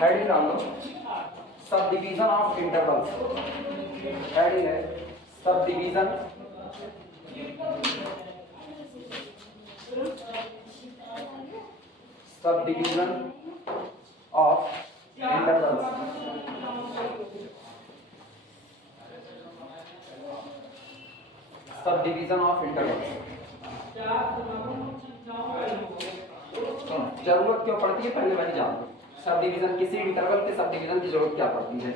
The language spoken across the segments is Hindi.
हेडिंग डाल लो sub division of intervals. Heading है sub division of intervals. Sub division of intervals. जरूरत क्यों पड़ती है पहले वही जान लो। सब डिवीजन किसी इंटरवल के सब डिवीजन की जरूरत क्या पड़ती है।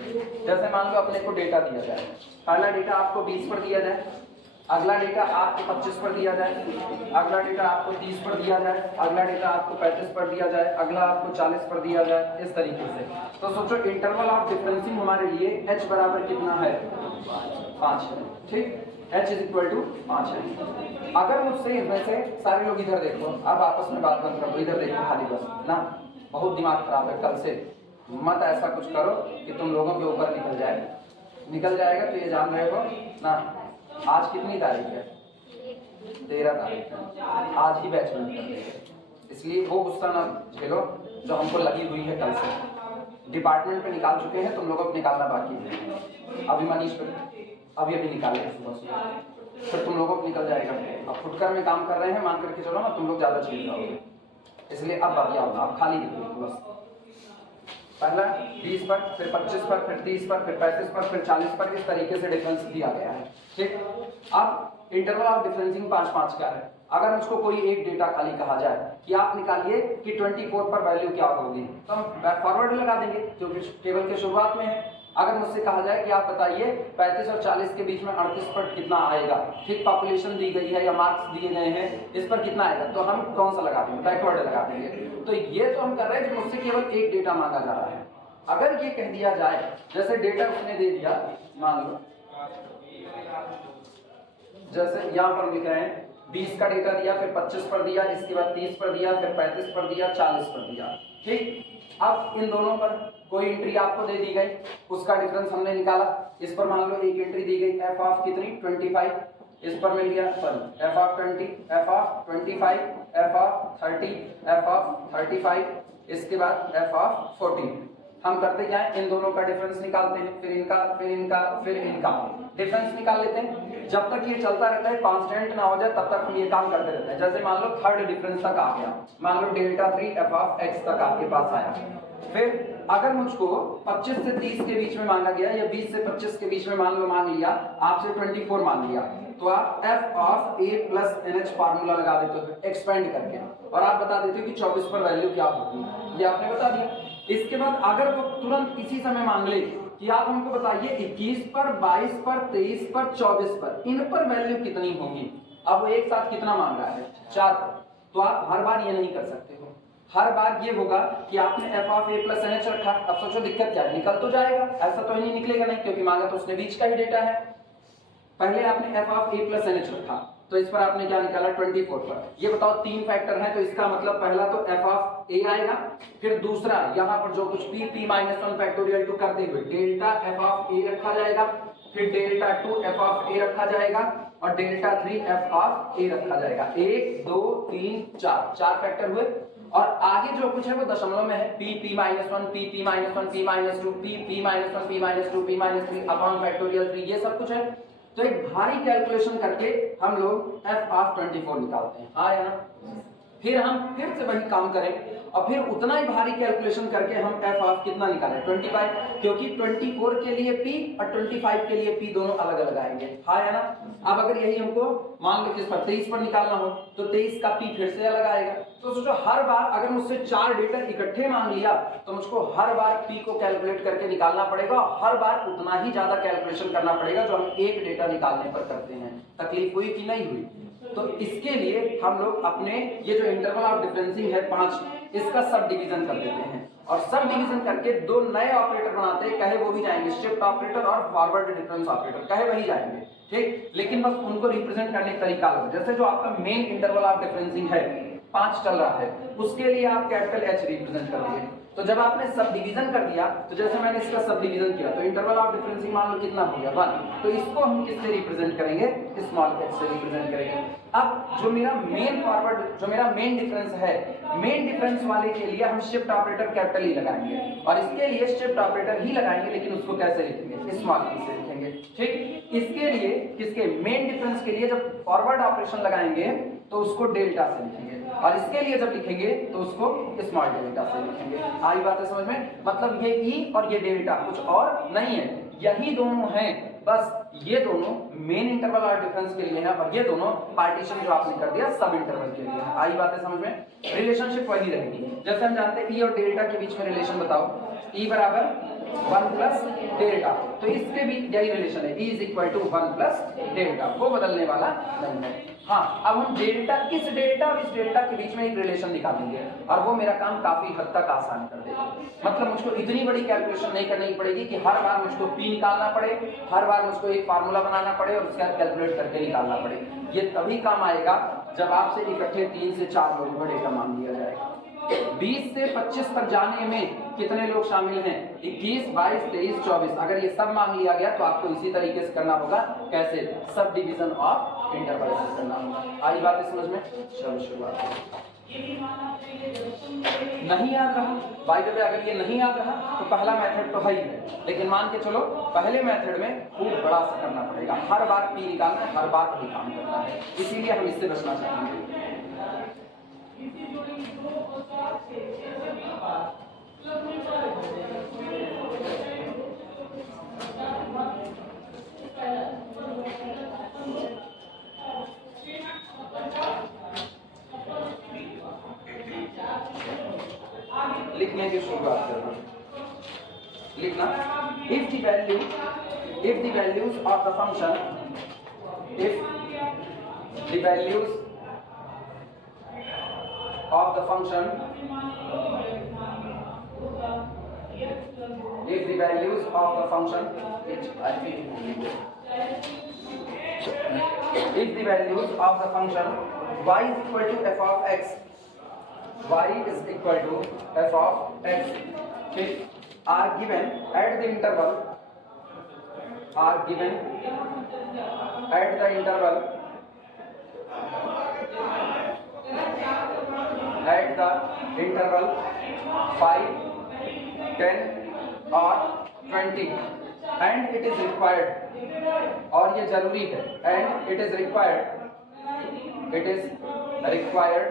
जैसे मान लो अपने को डेटा दिया जाए, पहला डेटा आपको 20 पर दिया जाए, अगला डेटा आपको 25 पर दिया जाए, अगला डेटा आपको 30 पर दिया जाए, अगला डेटा आपको 35 पर दिया जाए, अगला आपको 40 पर दिया जाए, इस तरीके से। तो सोचो इंटरवल ऑफ डिफरेंसिंग हमारे लिए h बराबर कितना है 5 है। ठीक, h इज इक्वल टू 5 है। अगर मुझसे इनमें से सारे लोग इधर देखो, अब आपस में बात बंद कर दो, इधर देखो खाली बस ना, बहुत दिमाग खराब है, कल से मत ऐसा कुछ करो कि तुम लोगों के ऊपर निकल जाएगा तो ये जान रहे हो ना। आज कितनी तारीख है 13 तारीख है, आज ही बैच में कर देंगे, इसलिए वो गुस्सा ना झेलो जो हमको लगी हुई है। कल से डिपार्टमेंट पे निकाल चुके हैं, तुम लोगों को निकालना बाकी है। अभी मनीष पे अभी निकाले सुबह सुबह, फिर तुम लोगों को निकल जाएगा। अब फुटकर में काम कर रहे हैं, मान करके चलो ना, तुम लोग ज्यादा छीन जाओगे, इसलिए अब बाकी आओ आप खाली लिखो बस। पहला 20 पर, फिर 25 पर, फिर 30 पर, फिर 35 पर, फिर 40 पर, इस तरीके से डिफरेंस दिया गया है। ठीक, अब इंटरवल ऑफ डिफरेंसिंग 5-5 का है। अगर मुझको कोई एक डेटा खाली कहा जाए कि आप निकालिए कि 24 पर वैल्यू क्या होगी, तो हम बैक फॉरवर्ड लगा देंगे क्योंकि टेबल के शुरुआत में है। अगर मुझसे कहा जाए कि आप बताइए 35 और 40 के बीच में 38 पर कितना आएगा, ठीक, पॉपुलेशन दी गई है या मार्क्स दिए गए हैं, इस पर कितना आएगा, तो हम कौन सा लगा देंगे, बैकवर्ड लगा देंगे। तो ये तो हम कर रहे हैं कि मुझसे केवल एक डेटा मांगा जा रहा है। अगर ये कह दिया जाए, जैसे डेटा उसने दे दिया, मान लो जैसे यहाँ पर लिख रहे हैं 20 का डेटा दिया, फिर 25 पर दिया, इसके बाद 30 पर दिया, फिर 35 पर दिया, 40 पर दिया। ठीक, अब इन दोनों पर कोई एंट्री आपको दे दी गई, उसका डिफरेंस हमने निकाला। इस पर मान लो एक एंट्री दी गई f ऑफ कितनी 25, इस पर मिल गया sorry f of 20, f of 25, f of 30, f of 35, इसके बाद f ऑफ 14। हम करते क्या है, इन दोनों का डिफरेंस निकालते हैं, फिर इनका डिफरेंस निकाल लेते हैं। जब तक ये चलता रहता है, कांस्टेंट ना हो जाए, तब तक हम ये काम करते रहते हैं। जैसे मान लो थर्ड डिफरेंस तक आ गया, मान लो डेल्टा 3 f ऑफ x तक आपके पास आया। फिर अगर मुझको 25 से 30 के बीच में मांगा गया या 20 से 25 के बीच में मांग लिया, आपसे 24 मांग लिया, तो आप f of a plus NH formula लगा देते हो एक्सपेंड करके, और आप बता देते हो कि 24 पर वैल्यू क्या होगी, ये आपने बता दिया। इसके बाद अगर वो तुरंत इसी समय मांग ले कि आप हमको बताइए 21 पर, 22 पर, 23 पर, 24 पर, इन पर वैल्यू कितनी होगी, अब वो एक साथ कितना मांग रहा है 4 पर, तो आप हर बार ये नहीं कर सकते हो। हर बार ये होगा कि आपने f of a plus NH रखा। अब सोचो दिक्कत क्या है, निकल तो जाएगा, ऐसा तो नहीं निकलेगा नहीं, क्योंकि मांगा तो उसने बीच का ही डेटा है। पहले आपने f of a plus NH रखा, तो इस पर आपने क्या निकाला 24 पर। ये बताओ 3 फैक्टर हैं, तो इसका मतलब पहला तो f ऑफ a आएगा, फिर दूसरा यहाँ पर जो कुछ p माइनस 1 फैक्टोरियल 2 करते हुए डेल्टा f ऑफ a रखा जाएगा, फिर डेल्टा 2 f ऑफ a रखा जाएगा, और डेल्टा 3 f ऑफ a रखा जाएगा। 1 2 3 4 फैक्टर हुए, और आगे जो कुछ है वो दशमलव में है, p minus 1, p minus 1, p minus 2, p minus 1, p minus 2, p minus 3 upon factorial 3, ये सब कुछ है। तो एक भारी कैलकुलेशन करके हम लोग f ऑफ 24 निकालते हैं, हाँ या ना। फिर हम फिर से वही काम करें और फिर उतना ही भारी कैलकुलेशन करके हम f ऑफ कितना निकालें 25, क्योंकि 24 के लिए p और 25 के लिए p दोनों अलग अलग आएंगे, हाँ या ना। अब अगर यही हमको मान लो किस पर 23 पर निकालना हो, तो 23 का p फिर से अलग आएगा। तो सोचो हर बार अगर मुझसे 4 डेटा इकट्ठे मांग लिया, तो मुझको हर बार p को कैलकुलेट करके निकालना पड़ेगा, और हर बार उतना ही ज्यादा कैलकुलेशन करना पड़ेगा जो हम एक डेटा निकालने पर करते हैं। तकलीफ हुई कि नहीं हुई? तो इसके लिए हम लोग अपने ये जो इंटरवल ऑफ डिफरेंसिंग है 5, इसका सब डिवीजन कर देते हैं, और सब डिवीजन करके 2 नए ऑपरेटर बनाते हैं, कहे वो भी जाएंगे शिफ्ट ऑपरेटर और फॉरवर्ड डिफरेंस ऑपरेटर, कहे वही जाएंगे, ठीक। लेकिन बस उनको रिप्रेजेंट करने का तरीका अलग है। जैसे जो आपका मेन इंटरवल ऑफ डिफरेंसिंग है 5 चल रहा है, उसके लिए आप कैपिटल H रिप्रेजेंट करोगे। तो जब आपने सब डिवीजन कर दिया, तो जैसे मैंने इसका सब डिवीजन किया, तो इंटरवल ऑफ डिफरेंसिंग मान लो कितना हो गया 1, तो इसको हम किससे रिप्रेजेंट करेंगे, स्मॉल h से रिप्रेजेंट करेंगे। अब जो मेरा मेन फॉरवर्ड, जो मेरा मेन डिफरेंस है, मेन डिफरेंस वाले के लिए हम शिफ्ट ऑपरेटर कैपिटल ही लगाएंगे, और इसके लिए शिफ्ट ऑपरेटर ही लगाएंगे, लेकिन उसको कैसे लिखेंगे, स्मॉल h से लिखेंगे। ठीक, इसके लिए किसके, मेन डिफरेंस के लिए जब फॉरवर्ड ऑपरेशन लगाएंगे तो उसको डेल्टा से लिखेंगे, और इसके लिए जब लिखेंगे तो उसको स्मॉल डेल्टा से लिखेंगे। आई बात है समझ में, मतलब ये ई और ये डेल्टा कुछ और नहीं है, यही दोनों हैं, बस ये दोनों मेन इंटरवल और डिफरेंस के लिए हैं, और ये दोनों पार्टीशन जो आपने कर दिया सब इंटरवल के लिए है। आई बात है समझ में, रिलेशनशिप वही रहेगी। जैसे हम जानते हैं ई और डेल्टा के बीच में रिलेशन बताओ, ई बराबर 1 प्लस डेल्टा, तो इसके भी यही रिलेशन है, e is equal to 1 plus delta, वो बदलने वाला नहीं है। हाँ, अब हम डेल्टा, इस डेल्टा और इस डेल्टा के बीच में एक रिलेशन निकालेंगे, और वो मेरा काम काफी हद तक आसान कर देगा। मतलब मुझको इतनी बड़ी कैलकुलेशन नहीं करनी पड़ेगी कि हर बार मुझको पी निकालना पड़े, हर बार मुझको एक फार्मूला बनाना पड़े और उसका कैलकुलेट करके निकालना पड़े। ये तभी काम आएगा जब आपसे इकट्ठे 3 से 4 लोगों का डेटा मांग लिया जाएगा। 20 से 25 तक जाने में कितने लोग शामिल हैं, 21, 22, 23, 24, अगर ये सब मांग लिया गया तो आपको इसी तरीके से करना होगा। कैसे, सब डिवीजन ऑफ इंटरवल से करना होगा। आई बात है समझ में, चलो शुरुआत। नहीं याद रहा, बाय द वे अगर ये नहीं याद रहा तो पहला मेथड तो है ही है, लेकिन मान के चलो पहले मेथड में खूब बड़ा सा करना पड़ेगा, हर बार पी निकालना है, हर बार वही काम करना है, इसीलिए हम इससे बचना चाहेंगे। लिखने की शुरुआत करना, लिखना if the values of the function, if the values of the function, if the values of the function, if the values of the function y is equal to f of x, y is equal to f of x, okay, are given at the interval, are given at the interval, at the interval 5, 10 or 20, and it is required, और ये जरूरी है, and it is required, it is required,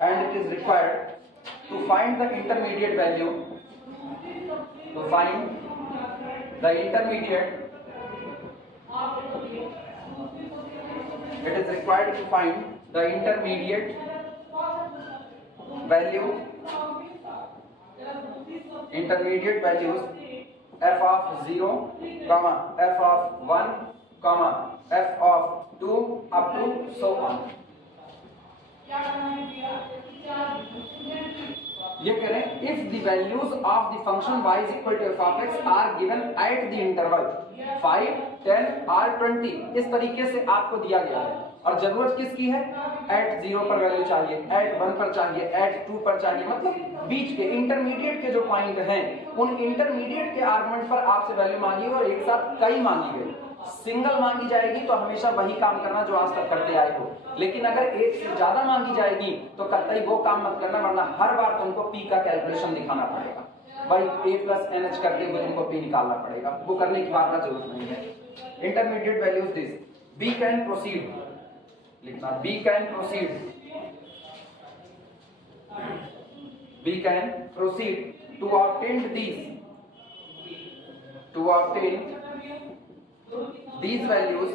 and it is required to find the intermediate value, to find the intermediate, it is required to find the intermediate value, intermediate values f of 0, f of 1, f of 2 up to so on। ये करें if the values of the function y is equal to f of x are given at the interval 5, 10 or 20, इस तरीके से आपको दिया गया है, और जरूरत किसकी है, at 0 पर वैल्यू चाहिए, at 1 पर चाहिए, at 2 पर चाहिए, मतलब बीच के इंटरमीडिएट के जो पॉइंट हैं उन इंटरमीडिएट के आर्गुमेंट पर आपसे वैल्यू मांगी और एक साथ कई मांगी गई। सिंगल मांगी जाएगी तो हमेशा वही काम करना जो आज तक करते आए हो, लेकिन अगर एक से ज्यादा मांगी जाएगी तो कतई वो काम मत करना, वरना हर बार तुमको पी का कैलकुलेशन दिखाना पड़ेगा, भाई a प्लस एन एच करते हुए तुमको पी निकालना पड़ेगा, वो करने की बात जरूरत नहीं है। Intermediate values this, we can proceed, लिखना we can proceed, we can proceed to obtain these, to obtain these values,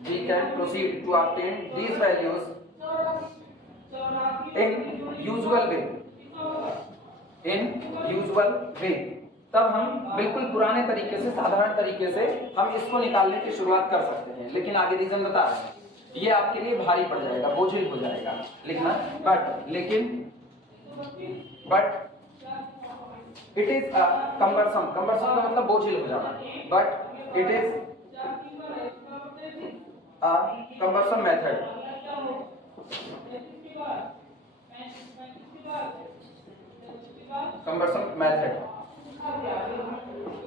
we can proceed to obtain these values in usual way, in usual way। तब हम बिल्कुल पुराने तरीके से, साधारण तरीके से हम इसको निकालने की शुरुआत कर सकते हैं, लेकिन आगे रीजन बता रहे हैं, ये आपके लिए भारी पड़ जाएगा, बोझिल हो जाएगा लिखना, बट लेकिन but it is cumbersome, cumbersome का मतलब बोझिल हो जाना, but it is a cumbersome method. Cumbersome method.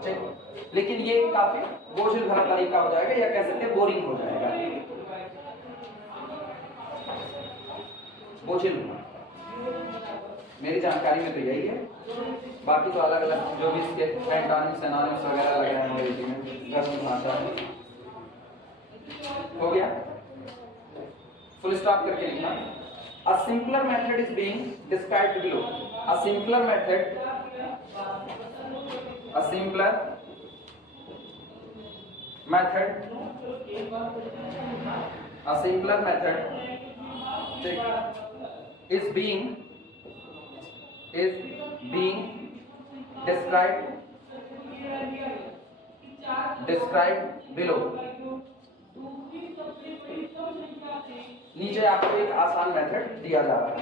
ठीक, लेकिन ये काफी बोझिल भरा तरीका हो जाएगा या कह सकते हैं बोरिंग हो जाएगा, बोझिल। मेरी जानकारी में तो यही है, बाकी तो अलग अलग जो भी इसके एंटोनिम्स एनोनिम्स वगैरह लगे हैं अंग्रेजी में, रस्म भाषा है। हो गया, फुल स्टॉप करके लिखना। A simpler method is being described below. A simpler method, a simpler method, a simpler method is being described below. नीचे आपको एक आसान मेथड दिया जा रहा है।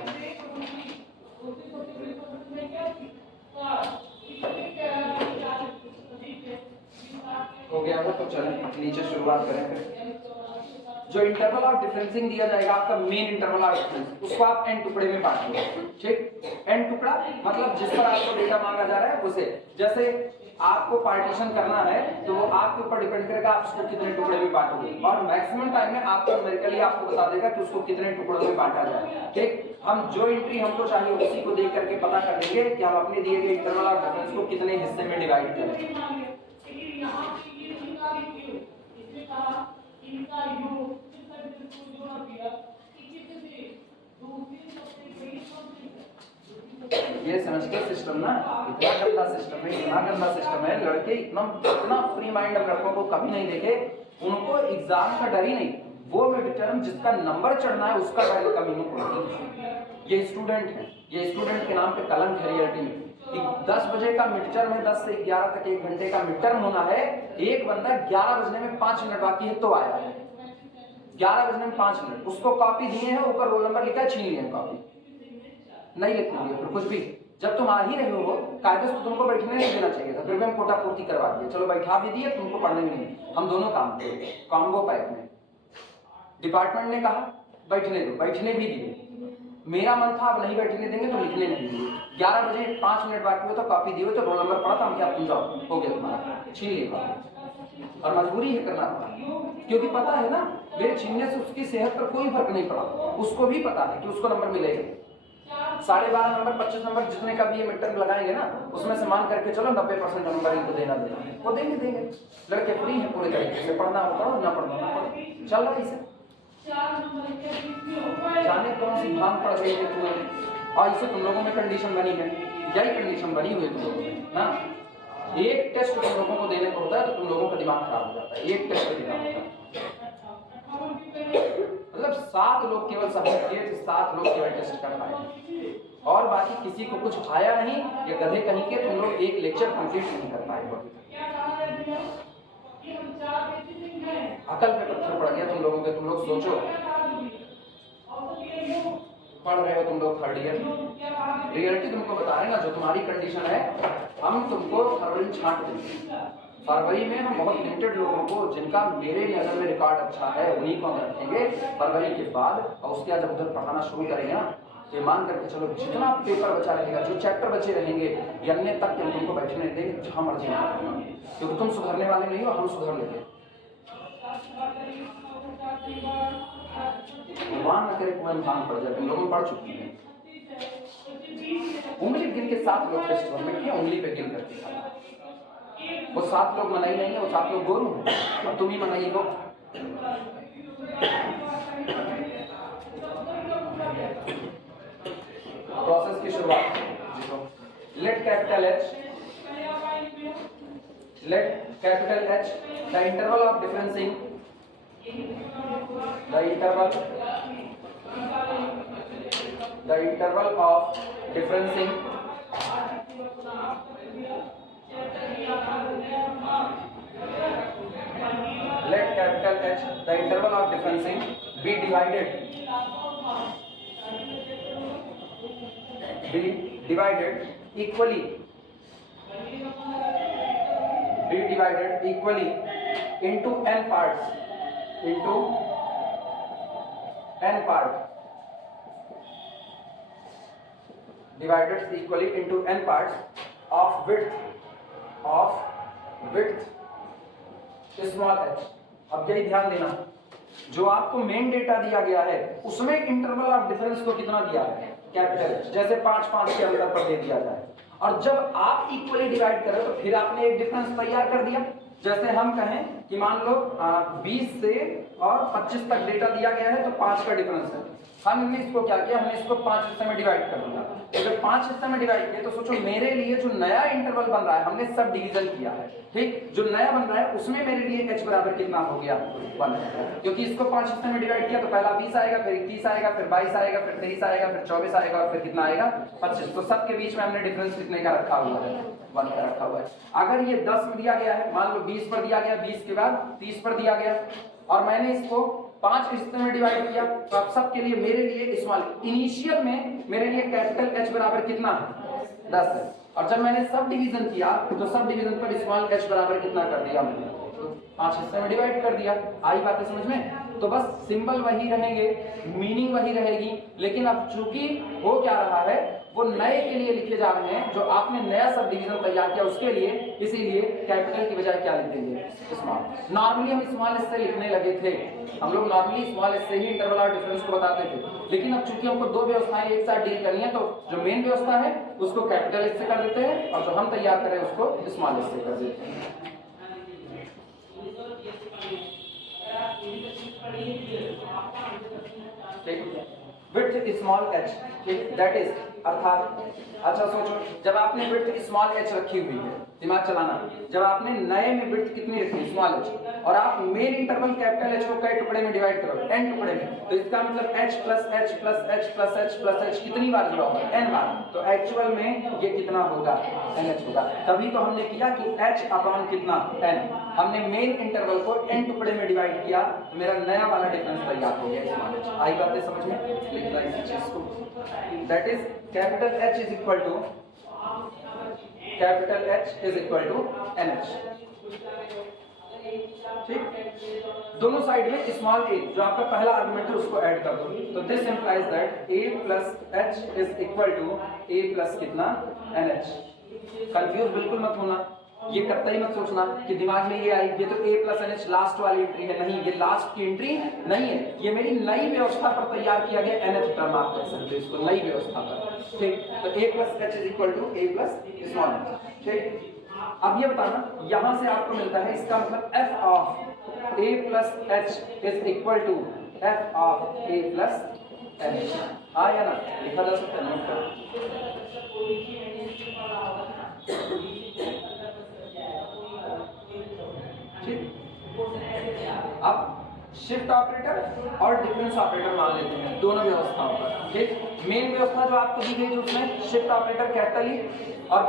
हो गया वो, तो चलें नीचे शुरुआत करें फिर। जो इंटरवल ऑफ डिफरेंसिंग दिया जाएगा आपका मेन इंटरवल ऑफ डिफरेंस, उसको आप n टुकड़े में बांटिए। ठीक, n टुकड़ा मतलब जिस पर आपको डेटा मांगा जा रहा है उसे, जैसे आपको पार्टीशन करना है तो वो आपके ऊपर डिपेंड करेगा आप उसको कितने टुकड़े में बांटोगे, और मैक्सिमम टाइम में आपको न्यूमेरिकली आपको बता देगा कि उसको कितने टुकड़ों में बांटा जाए। ठीक, हम जो एंट्री हमको चाहिए उसी को देख करके पता कर लेंगे कि हम अपने दिए गए इंटरवल ऑफ डिफरेंस को कितने हिस्से में डिवाइड करें। ये सेमेस्टर सिस्टम ना इतना गंदा सिस्टम है, इतना गंदा सिस्टम है। लड़के इतना फ्री माइंड हम लड़कों को कभी नहीं देखे, उनको एग्जाम का डर ही नहीं। वो मिड टर्म जिसका नंबर चढ़ना है उसका डर कभी नहीं पड़ता। ये स्टूडेंट है, ये स्टूडेंट के नाम पे कलंक है रियलिटी में। 10 बजे का मिड टर्म है, 10 से 11 तक 1 घंटे का मिड टर्म होना है। एक बंदा 11 बजने में 5 मिनट बाकी है तो आया है, 11 बजने में 5 मिनट, उसको कॉपी दिए हैं, ऊपर रोल नंबर लिखा है, छीन लिए कॉपी, नहीं लिखने दिए फिर कुछ भी। जब तुम आ ही रहे हो कायदे से तुमको बैठने नहीं देना चाहिए था, फिर भी हम कोटा पूर्ति करवा दिए, चलो बैठा भी दिए, तुमको पढ़ने में नहीं। हम दोनों काम किए कॉम्बो पैक में। डिपार्टमेंट ने कहा बैठने दो, बैठने भी दिए। मेरा मन था अब नहीं बैठने देंगे तो लिखने नहीं दिए। 11 बजे 5 मिनट बाकी हुए तो कॉपी दी हुई तो रोल नंबर पढ़ा था, हम क्या तुम जाओ, हो गया तुम्हारा, छीन लिया। और मजबूरी है करना पड़ा, क्योंकि पता है ना मेरे छीनने से उसकी सेहत पर कोई फर्क नहीं पड़ा। उसको भी पता है कि उसको नंबर मिलेगा। 12.5 नंबर 25 नंबर जितने का भी ये मिड टर्म लगाएंगे ना, उसमें से मान करके चलो 90% नंबर इनको देना है, वो देंगे। लड़के फ्री है पूरे तरीके से, पढ़ना होता है ना पढ़ना ना पढ़ो, चल रहा है इसे। जाने कौन सी भान पड़ गई है तुम्हें, और इसे तुम लोगों में कंडीशन बनी है, यही कंडीशन बनी हुई है तुम लोगों में ना। एक टेस्ट तुम लोगों को देने को होता है तो तुम लोगों का दिमाग खराब हो जाता है, एक टेस्ट देना होता है। मतलब 7 लोग केवल सबमिट किए थे, 7 लोग केवल टेस्ट कर पाए, और बाकी किसी को कुछ आया नहीं। ये गधे कहीं के, तुम लोग एक लेक्चर कंप्लीट नहीं कर पाए। अकल पे पत्थर पड़ गया तुम लोगों के। तुम लोग सोचो, पढ़ रहे हो तुम लोग 3rd ईयर, रियलिटी तुमको बता रहे ना, जो तुम्हारी कंडीशन है हम तुमको फरवरी छांट देंगे। फरवरी में हम बहुत लिमिटेड लोगों को, जिनका मेरे नजर में रिकॉर्ड अच्छा है, उन्हीं को हम रखेंगे फरवरी के बाद। और उसके बाद जब उधर पढ़ाना शुरू करेंगे ना, ये मान करके चलो जितना पेपर बचा रहेगा, जो चैप्टर बचे रहेंगे, यन्ने तक हम तुमको बैठने देंगे जहाँ मर्जी, क्योंकि तुम सुधरने वाले नहीं हो, हम सुधर लेंगे। भगवान न करे कोई इंसान पड़ जाए, तुम लोगों में पढ़ चुकी है। उंगली गिन के 7 लोग टेस्ट सबमिट किया, उंगली पे गिन करके। वो 7 लोग मनाई नहीं है, वो 7 लोग गोरू हैं, और तुम ही मनाई हो। प्रोसेस की शुरुआत, let capital H the interval of differencing, the interval of differencing let capital H the interval of differencing be divided equally into n parts, into n part divided equally into n parts of width small h। अब यही ध्यान देना, जो आपको मेन डेटा दिया गया है उसमें इंटरवल ऑफ डिफरेंस को कितना दिया है, कैपिटल H, जैसे 5-5 के अंतर पर दे दिया जाए। और जब आप इक्वली डिवाइड करें तो फिर आपने एक डिफरेंस तैयार कर दिया। जैसे हम कहें कि मान लो 20 से और 25 तक डेटा दिया गया है तो 5 का डिफरेंस है। हमने इसको क्या किया, हमने इसको 5 हिस्से में डिवाइड कर दिया। तो जब 5 हिस्से में डिवाइड किया तो सोचो मेरे लिए जो नया इंटरवल बन रहा है, हमने सब डिवीजन किया है, ठीक, जो नया बन रहा है उसमें मेरे लिए h बराबर कितना हो गया, 1, क्योंकि इसको 5 हिस्से में डिवाइड किया तो पहला 20 आएगा, फिर 21 आएगा, फिर 22 आएगा, फिर 23 आएगा, फिर 24 आएगा और फिर कितना आएगा, 25। तो सबके बीच में हमने डिफरेंस कितने का रखा हुआ है, 1 का रखा हुआ है। अगर ये 10 में दिया गया है, मान लो 20 पर दिया गया, 20 के बाद 30 पर दिया गया और मैंने इसको 5 हिस्से में डिवाइड किया, तो अब सबके लिए मेरे लिए स्मॉल इनिशियल में मेरे लिए कैपिटल H बराबर कितना है, 10 है। और जब मैंने सब डिवीजन किया तो सब डिवीजन पर स्मॉल h बराबर कितना कर दिया मैंने, तो 5 हिस्से में डिवाइड कर दिया। आई बात है समझ में? तो बस सिंबल वही रहेंगे, मीनिंग वही रहेगी, लेकिन अब चूंकि हो क्या रहा है, वो नए के लिए लिखे जा रहे हैं, जो आपने नया सब डिवीजन तैयार किया उसके लिए, इसीलिए कैपिटल की बजाय क्या लिख देंगे, स्मॉल। नॉर्मली हम स्मॉल एस से लिखने लगे थे, हम लोग नॉर्मली स्मॉल एस से ही इंटरवल और डिफरेंस को बताते थे, लेकिन अब चूंकि हमको दो व्यवस्थाएं एक साथ डील करनी है तो जो मेन व्यवस्था है उसको कैपिटल एस से कर देते हैं और जो हम तैयार करें उसको स्मॉल एस से कर देते हैं। विड्थ स्मॉल h, ठीक, दैट इज अर्थात, अच्छा सोचो, जब आपने विड्थ स्मॉल h रखी हुई है, दिमाग चलाना, जब आपने नए में विड्थ कितनी रखी, स्मॉल h, और आप मेन इंटरवल कैपिटल H को कई टुकड़े में डिवाइड करो, n टुकड़े में, तो इसका मतलब h plus h plus h plus h plus h कितनी बार जुड़ा होगा, n बार। तो एक्चुअल में ये कितना होगा, nh होगा। तभी तो हमने किया कि h अपॉन कितना, n, हमने मेन इंटरवल को n टुकड़े में डिवाइड किया, तो मेरा नया वाला डिफरेंस तैयार हो गया स्मॉल h। आई बातें समझ में? लिखना इस चीज को, that is capital H is equal to NH, ठीक। दोनों साइड में स्मॉल a, जो आपका पहला आर्गुमेंट है उसको ऐड कर दो, तो this implies that a plus h is equal to a plus कितना, NH। कंफ्यूज बिल्कुल मत होना, ये कतई मत सोचना कि दिमाग में ये आई ये तो a प्लस NH लास्ट वाली एंट्री है, नहीं, ये लास्ट की एंट्री नहीं है, ये मेरी नई व्यवस्था पर तैयार किया गया NH टर्म, आप कह सकते हो इसको, नई व्यवस्था पर, ठीक। तो a plus h is equal to a plus small h, ठीक। अब ये बताना, यहां से आपको मिलता है, इसका मतलब f of a plus h is equal to f of a plus NH, आया ना, लिखा जा सकता है, नोट करो। अब शिफ्ट ऑपरेटर और डिफरेंस ऑपरेटर मान लेते हैं दोनों व्यवस्थाओं पर, ठीक। मेन व्यवस्था जो आपको दी गई थी उसमें शिफ्ट ऑपरेटर कैपिटल ई और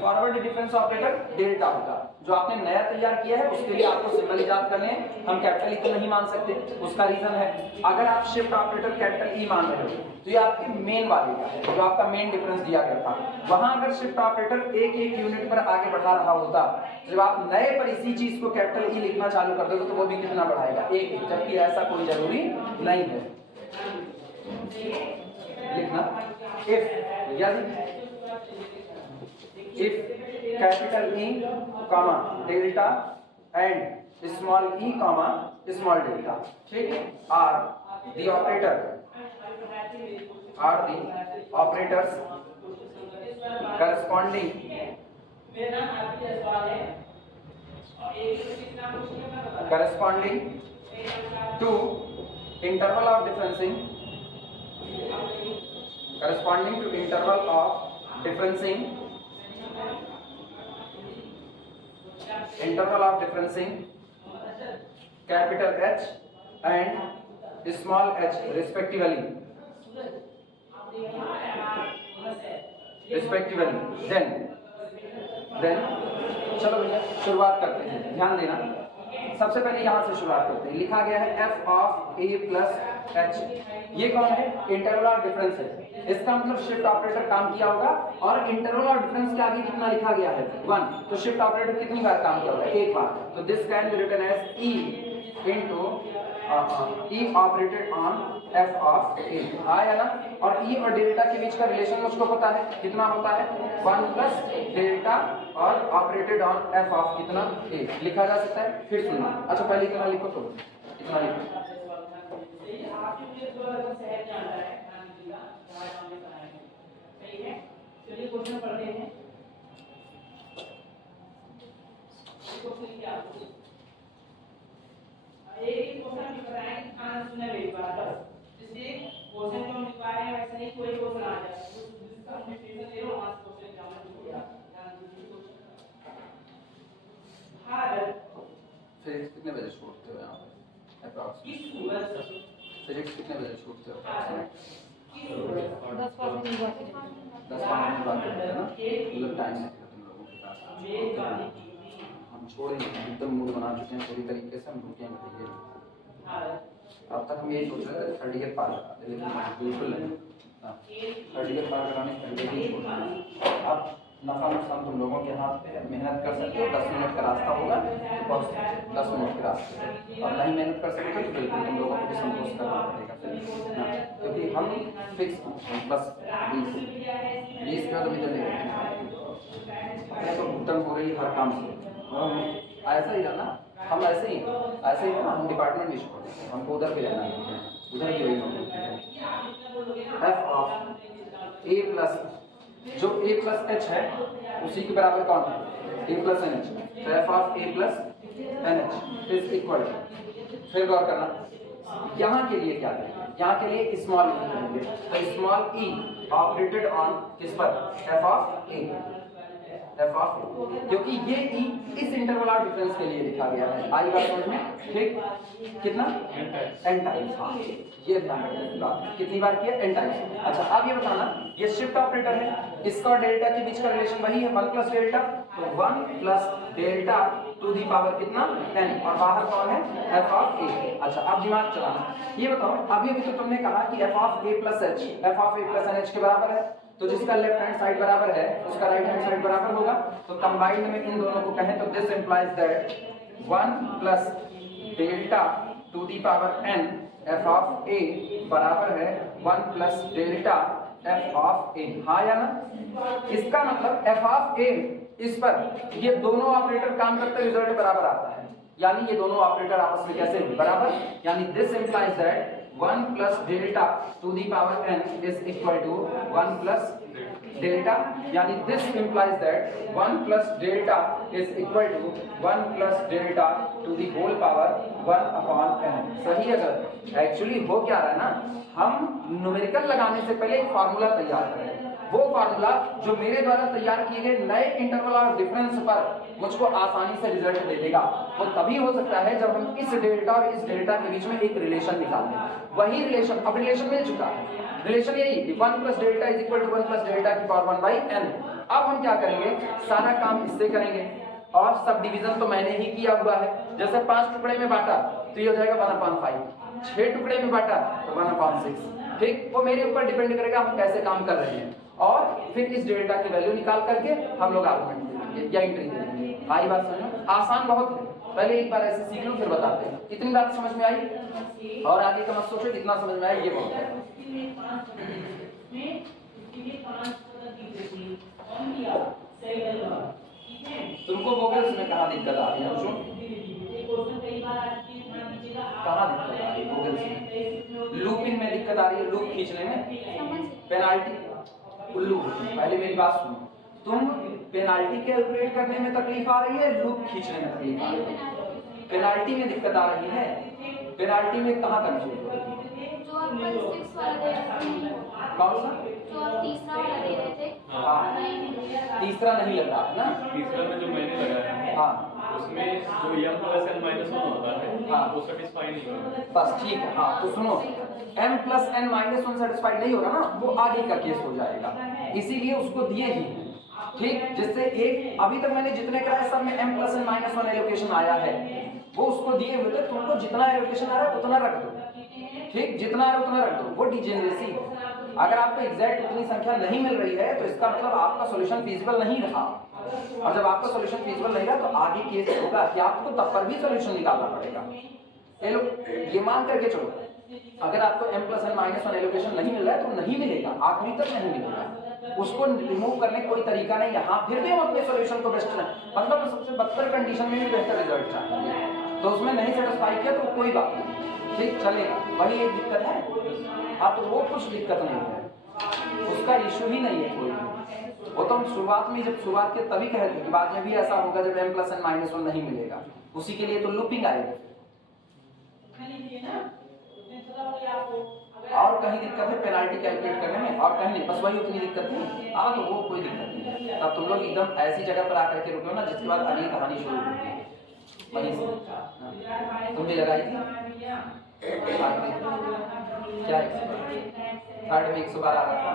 फॉरवर्ड डिफरेंस ऑपरेटर डेल्टा होगा। जो आपने नया तैयार किया है उसके लिए आपको सिंबल इजाद करने हैं, हम कैपिटल ई तो नहीं मान सकते, उसका रीजन है, अगर आप शिफ्ट ऑपरेटर कैपिटल ई मान रहे हो तो ये आपके मेन वाले का है, जो आपका मेन डिफरेंस दिया गया था, वहां अगर शिफ्ट ऑपरेटर एक एक यूनिट पर आगे बढ़ा रहा होता, जब आप नए पर इसी चीज को कैपिटल ई लिखना चालू कर दो तो वो भी कितना बढ़ाएगा, एक, जबकि ऐसा कोई जरूरी नहीं है। लिखना, if capital E comma delta and small E comma small delta, ठीक, are the operators corresponding to interval of differencing, corresponding to interval of differencing capital H and small h respectively, then चलो भैया शुरुआत करते हैं, ध्यान देना, सबसे पहले यहां से शुरुआत करते हैं। लिखा गया है f of a plus h, ये कौन है, इंटरवल और डिफरेंस है, इसका मतलब शिफ्ट ऑपरेटर काम किया होगा, और इंटरवल और डिफरेंस के आगे कितना लिखा गया है, 1, तो शिफ्ट ऑपरेटर कितनी बार काम किया होगा, एक बार, तो this can be written as e into E operated on F of A, हाँ या ना। और ई और डेल्टा के बीच का रिलेशन मुझको पता है कितना होता है, 1 प्लस डेल्टा और ऑपरेटेड ऑन एफ ऑफ कितना ए लिखा जा सकता है। फिर सुनना, अच्छा पहले इतना लिखो, तो इतना लिखो। चलिए क्वेश्चन पढ़ते हैं। एक क्वेश्चन लिख रहा है, आंसर सुनना मेरी बात बस। जिससे क्वेश्चन जो लिखवा रहे हैं वैसे नहीं कोई क्वेश्चन आ जाए, जिसका हम डिफिनेशन दे रहे हो आज क्वेश्चन जाना चाहिए। ध्यान दीजिए क्वेश्चन। भारत फिजिक्स कितने बजे छूटते हो यहाँ पे अप्रॉक्सिमेट? फिजिक्स कितने बजे छूटते हो? 10 मिनट बाकी है। 10-15 मिनट बाकी है ना, मतलब टाइम लगेगा तुम लोगों के पास। हम छोड़ेंगे, एकदम मूड बना चुके हैं पूरी तरीके से, हम रुकेंगे भैया। अब तक हम यही सोच रहे थे थर्ड ईयर पार करा दे, लेकिन बिल्कुल नहीं। थर्ड ईयर पार कराने थर्ड ईयर ही छोड़ना। अब नफा नुकसान तुम लोगों के हाथ पे है, मेहनत कर सकते हो, 10 मिनट का रास्ता होगा तो पहुँच सकते हो 10 मिनट के रास्ते पे। और नहीं मेहनत कर सकते तो बिल्कुल तुम लोगों को भी संतोष करना पड़ेगा फिर ना, क्योंकि हम फिक्स बस 20 का तो भी नहीं अपने तो भुगतान हो रही है हर काम से। और ऐसा ही रहना, हम ऐसे ही है ना, हम डिपार्टमेंट नहीं छोड़ देंगे, हमको उधर भी रहना है, उधर भी वही नौकरी है। एफ ऑफ ए प्लस, जो ए प्लस एच है उसी के बराबर कौन है, ए प्लस एन एच। तो f of a plus N H is equal to, फिर गौर करना यहाँ के लिए क्या करेंगे, यहाँ के लिए स्मॉल ई करेंगे। तो स्मॉल ई ऑपरेटेड ऑन किस पर, F of A, F of, क्योंकि ये ई इस इंटरवल ऑफ डिफरेंस के लिए लिखा गया है। आई बात समझ में, ठीक, कितना एन टाइम्स, हाँ ये ध्यान रखने की बात, कितनी बार किया, एन टाइम्स। अच्छा अब ये बताना, ये शिफ्ट ऑपरेटर है, इसका और डेल्टा के बीच का रिलेशन वही है 1 प्लस डेल्टा, तो 1 plus delta to the power कितना n, और बाहर कौन है, एफ ऑफ ए। अच्छा अब दिमाग चलाना, ये बताओ अभी अभी तो तुमने कहा कि f of a plus h, f of a plus N H के बराबर है, तो जिसका लेफ्ट हैंड साइड बराबर है उसका राइट हैंड साइड बराबर होगा। तो कंबाइंड में इन दोनों को कहें तो this implies that 1 plus delta to the power n F of A बराबर है 1 plus delta F of A, हाँ या ना। इसका मतलब एफ ऑफ ए इस पर ये दोनों ऑपरेटर काम करते रिजल्ट बराबर आता है, यानी ये दोनों ऑपरेटर आपस में कैसे बराबर, यानी this implies that 1 plus delta to the power n is equal to 1 plus delta, यानी this implies that 1 plus delta is equal to 1 plus delta to the whole power 1 upon n। सही है गलत? एक्चुअली हो क्या रहा है ना, हम न्यूमेरिकल लगाने से पहले एक फार्मूला तैयार करें, वो फार्मूला जो मेरे द्वारा तैयार किए गए नए इंटरवल ऑफ डिफरेंस पर मुझको आसानी से रिजल्ट दे देगा। वो तभी हो सकता है जब हम इस डेल्टा और इस डेल्टा के बीच में एक रिलेशन निकाल दें। वही रिलेशन, अब रिलेशन मिल चुका है, रिलेशन यही कि 1 plus delta is equal to 1 plus delta की पावर 1 बाई n। अब हम क्या करेंगे, सारा काम इससे करेंगे, और सब डिवीजन तो मैंने ही किया हुआ है। जैसे 5 टुकड़े में बांटा तो ये हो जाएगा 1/5, 6 टुकड़े में बांटा तो 1/6, ठीक, वो मेरे ऊपर डिपेंड करेगा हम कैसे काम कर रहे हैं। और फिर इस डेल्टा की वैल्यू निकाल करके हम लोग आर्गुमेंट देंगे या एंट्री देंगे। आई बात समझो, आसान बहुत है, पहले एक बार ऐसे सीख लो फिर बताते हैं। इतनी बात समझ में आई, और आगे का मत सोचो, कितना समझ में आया ये बहुत है। तुमको वोगल्स में कहाँ दिक्कत आ रही है, पूछो कहाँ दिक्कत आ रही है वोगल्स में? लूपिंग में दिक्कत आ रही है, लूप खींचने में, पेनाल्टी, उल्लू। पहले मेरी बात सुनो, तुम पेनाल्टी कैलकुलेट करने में तकलीफ आ रही है, लूप खींचने में तकलीफ आ रही है? पेनाल्टी में दिक्कत आ रही है, पेनाल्टी में कहाँ कंफ्यूज हो रही है? कौन सा? हाँ तीसरा नहीं लग रहा है ना, तीसरा में जो मैंने लगाया है हाँ उसमें जो m प्लस n माइनस 1 होता है हाँ वो सेटिस्फाई नहीं होता। बस ठीक है। हाँ तो सुनो, m plus n minus 1 satisfied नहीं हो रहा ना, वो आगे का केस हो जाएगा, इसीलिए उसको दिए ही, ठीक, जिससे एक अभी तक मैंने जितने कराए सब में m plus n minus 1 allocation आया है, वो उसको दिए हुए थे, तुमको जितना एलोकेशन आ रहा है उतना रख दो, ठीक, जितना आ रहा है उतना रख दो, वो डिजेनरेसी है। अगर आपको एग्जैक्ट उतनी संख्या नहीं मिल रही है तो इसका मतलब आपका सॉल्यूशन फीजिबल नहीं रहा, और जब आपका सॉल्यूशन फीजिबल नहीं रहा तो आगे केस होगा कि आपको तब पर भी सॉल्यूशन निकालना पड़ेगा। ये मान करके चलो, अगर आपको m plus n minus 1 allocation नहीं मिल रहा है तो नहीं मिलेगा, आखिरी तक नहीं मिलेगा, उसको रिमूव करने का कोई तरीका नहीं है। हाँ फिर भी हम अपने सॉल्यूशन को बेस्ट मतलब सबसे बदतर कंडीशन में भी बेहतर रिजल्ट चाहेंगे, तो उसमें नहीं सेटिस्फाई किया तो कोई बात नहीं, ठीक चलेगा। वही एक दिक्कत है, हाँ तो वो कुछ दिक्कत नहीं है, उसका इशू ही नहीं है कोई भी। वो तो हम शुरुआत में जब शुरुआत के तभी कह थे कि बाद में भी ऐसा होगा जब m प्लस n माइनस 1 नहीं मिलेगा, उसी के लिए तो लूपिंग आएगा। और कहीं दिक्कत है पेनाल्टी कैलकुलेट करने में? और कहीं नहीं, बस वही उतनी दिक्कत है। हाँ तो वो कोई दिक्कत नहीं है, तब तुम लोग एकदम ऐसी जगह पर आकर के रुको ना जिसके बाद अगली कहानी शुरू होगी वहीं से। तुमने लगाई थी क्या थर्ड में 112 आ रहा था?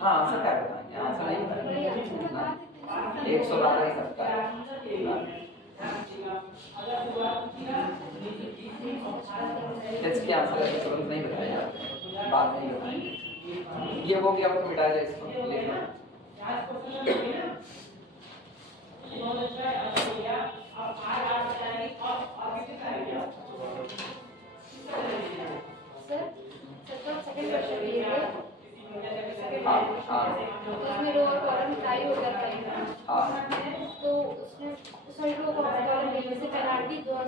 हाँ आंसर क्या बताएंगे, आंसर नहीं बताएंगे, 112 ही सकता है। इसके आंसर है तुरंत नहीं बताया जाता, बात नहीं बताएंगे। ये हो गया, अब मिटाया जाए इसको, लिख लो। सेकंड क्वेश्चन ये है, हाँ हाँ उसमें रो और कॉलम टाई हो जाता है, हाँ तो उसमें सॉरी रो और कॉलम में से